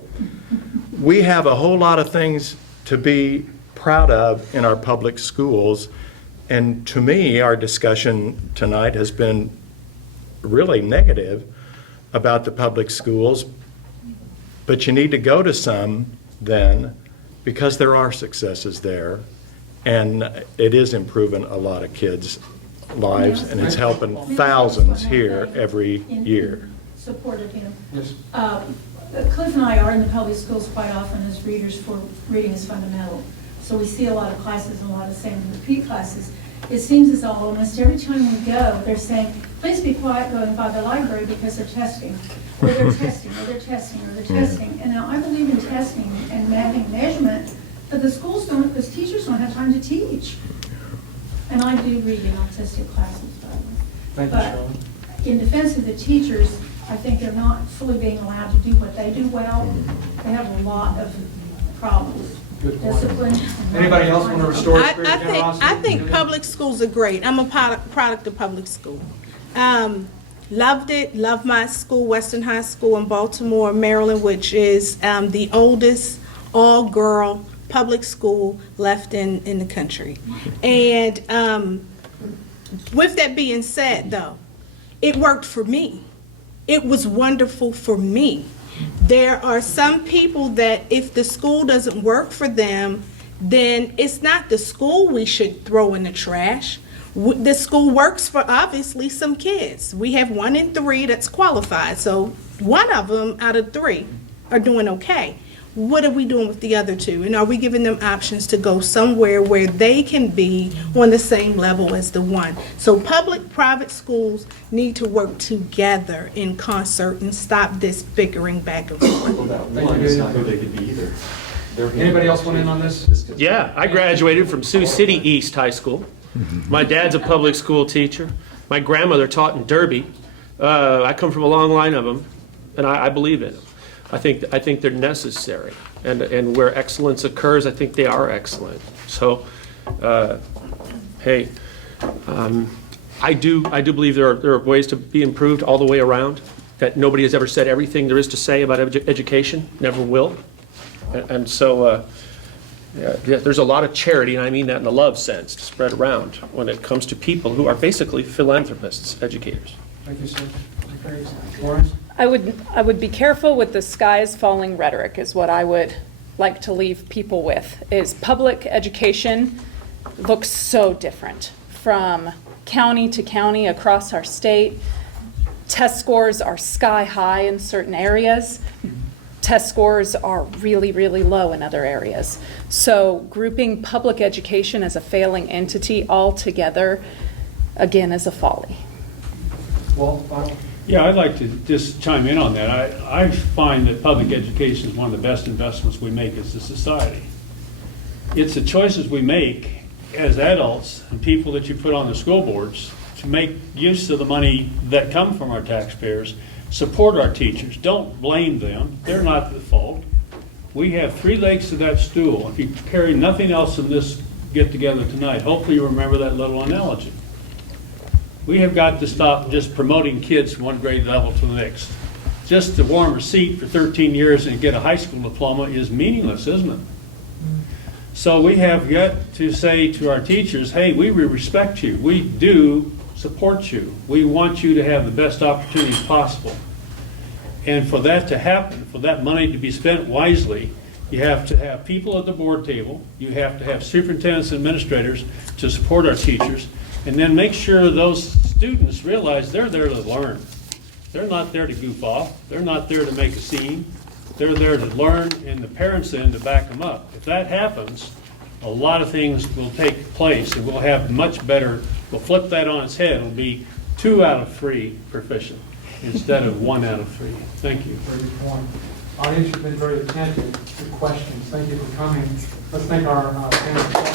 We have a whole lot of things to be proud of in our public schools, And to me, our discussion tonight has been really negative about the public schools, but you need to go to some then, because there are successes there, and it is improving a lot of kids' lives, and it's helping thousands here every year. Supported him. Yes. Cliff and I are in the public schools quite often as readers for Reading is Fundamental. So we see a lot of classes and a lot of same repeat classes. It seems as though almost every time we go, they're saying, please be quiet going by the library because they're testing, or they're testing, or they're testing, or they're testing. And now I believe in testing and having measurement, but the schools don't, because teachers don't have time to teach. And I do read in autistic classes, by the way. Thank you, But Shirley. in defense of the teachers, I think they're not fully being allowed to do what they do well. They have a lot of problems. Good point. Discipline. Anybody else want to restore spirit of I generosity? think public schools are great. I'm a product of public school. Loved it, loved my school, Western High School in Baltimore, Maryland, which is the oldest all-girl public school left in the country. And with that being said, though, it worked for me. It was wonderful for me. There are some people that if the school doesn't work for them, then it's not the school we should throw in the trash. The school works for obviously some kids. We have 1 in 3 that's qualified, so 1 of them out of 3 are doing okay. What are we doing with the other 2? And are we giving them options to go somewhere where they can be on the same level as the 1? So public-private schools need to work together in concert and stop this bickering back and forth. Well, that one is not who they could be either. Anybody else want in on this? Yeah, I graduated from Sioux City East High School. My dad's a public school teacher. My grandmother taught in Derby. I come from a long line of them, and I believe in them. I think they're necessary, and where excellence occurs, I think they are excellent. So, hey, I do believe there are ways to be improved all the way around. That nobody has ever said everything there is to say about education, never will, and so. Yeah, there's a lot of charity, and I mean that in the love sense, to spread around when it comes to people who are basically philanthropists, educators. Thank you, sir. Lawrence? I would be careful with the sky is falling rhetoric is what I would like to leave people with, is public education looks so different from county to county across our state. Test scores are sky high in certain areas. Test scores are really, really low in other areas. So grouping public education as a failing entity altogether, again, is a folly. Walt, final? Yeah, I'd like to just chime in on that. I find that public education is one of the best investments we make as a society. It's the choices we make as adults and people that you put on the school boards to make use of the money that come from our taxpayers. Support our teachers. Don't blame them. They're not the fault. We have 3 legs to that stool. If you carry nothing else in this get-together tonight, hopefully you remember that little analogy. We have got to stop just promoting kids from one grade level to the next. Just to warm a seat for 13 years and get a high school diploma is meaningless, isn't it? So we have got to say to our teachers, hey, we respect you. We do support you. We want you to have the best opportunities possible. And for that to happen, for that money to be spent wisely, you have to have people at the board table, you have to have superintendents and administrators to support our teachers, and then make sure those students realize they're there to learn. They're not there to goof off. They're not there to make a scene. They're there to learn, and the parents then to back them up. If that happens, a lot of things will take place, and we'll have much better. We'll flip that on its head. It'll be 2 out of 3 proficient instead of 1 out of 3. Thank you. Very good point. Audience, you've been very attentive. Good questions. Thank you for coming. Let's thank our panelists.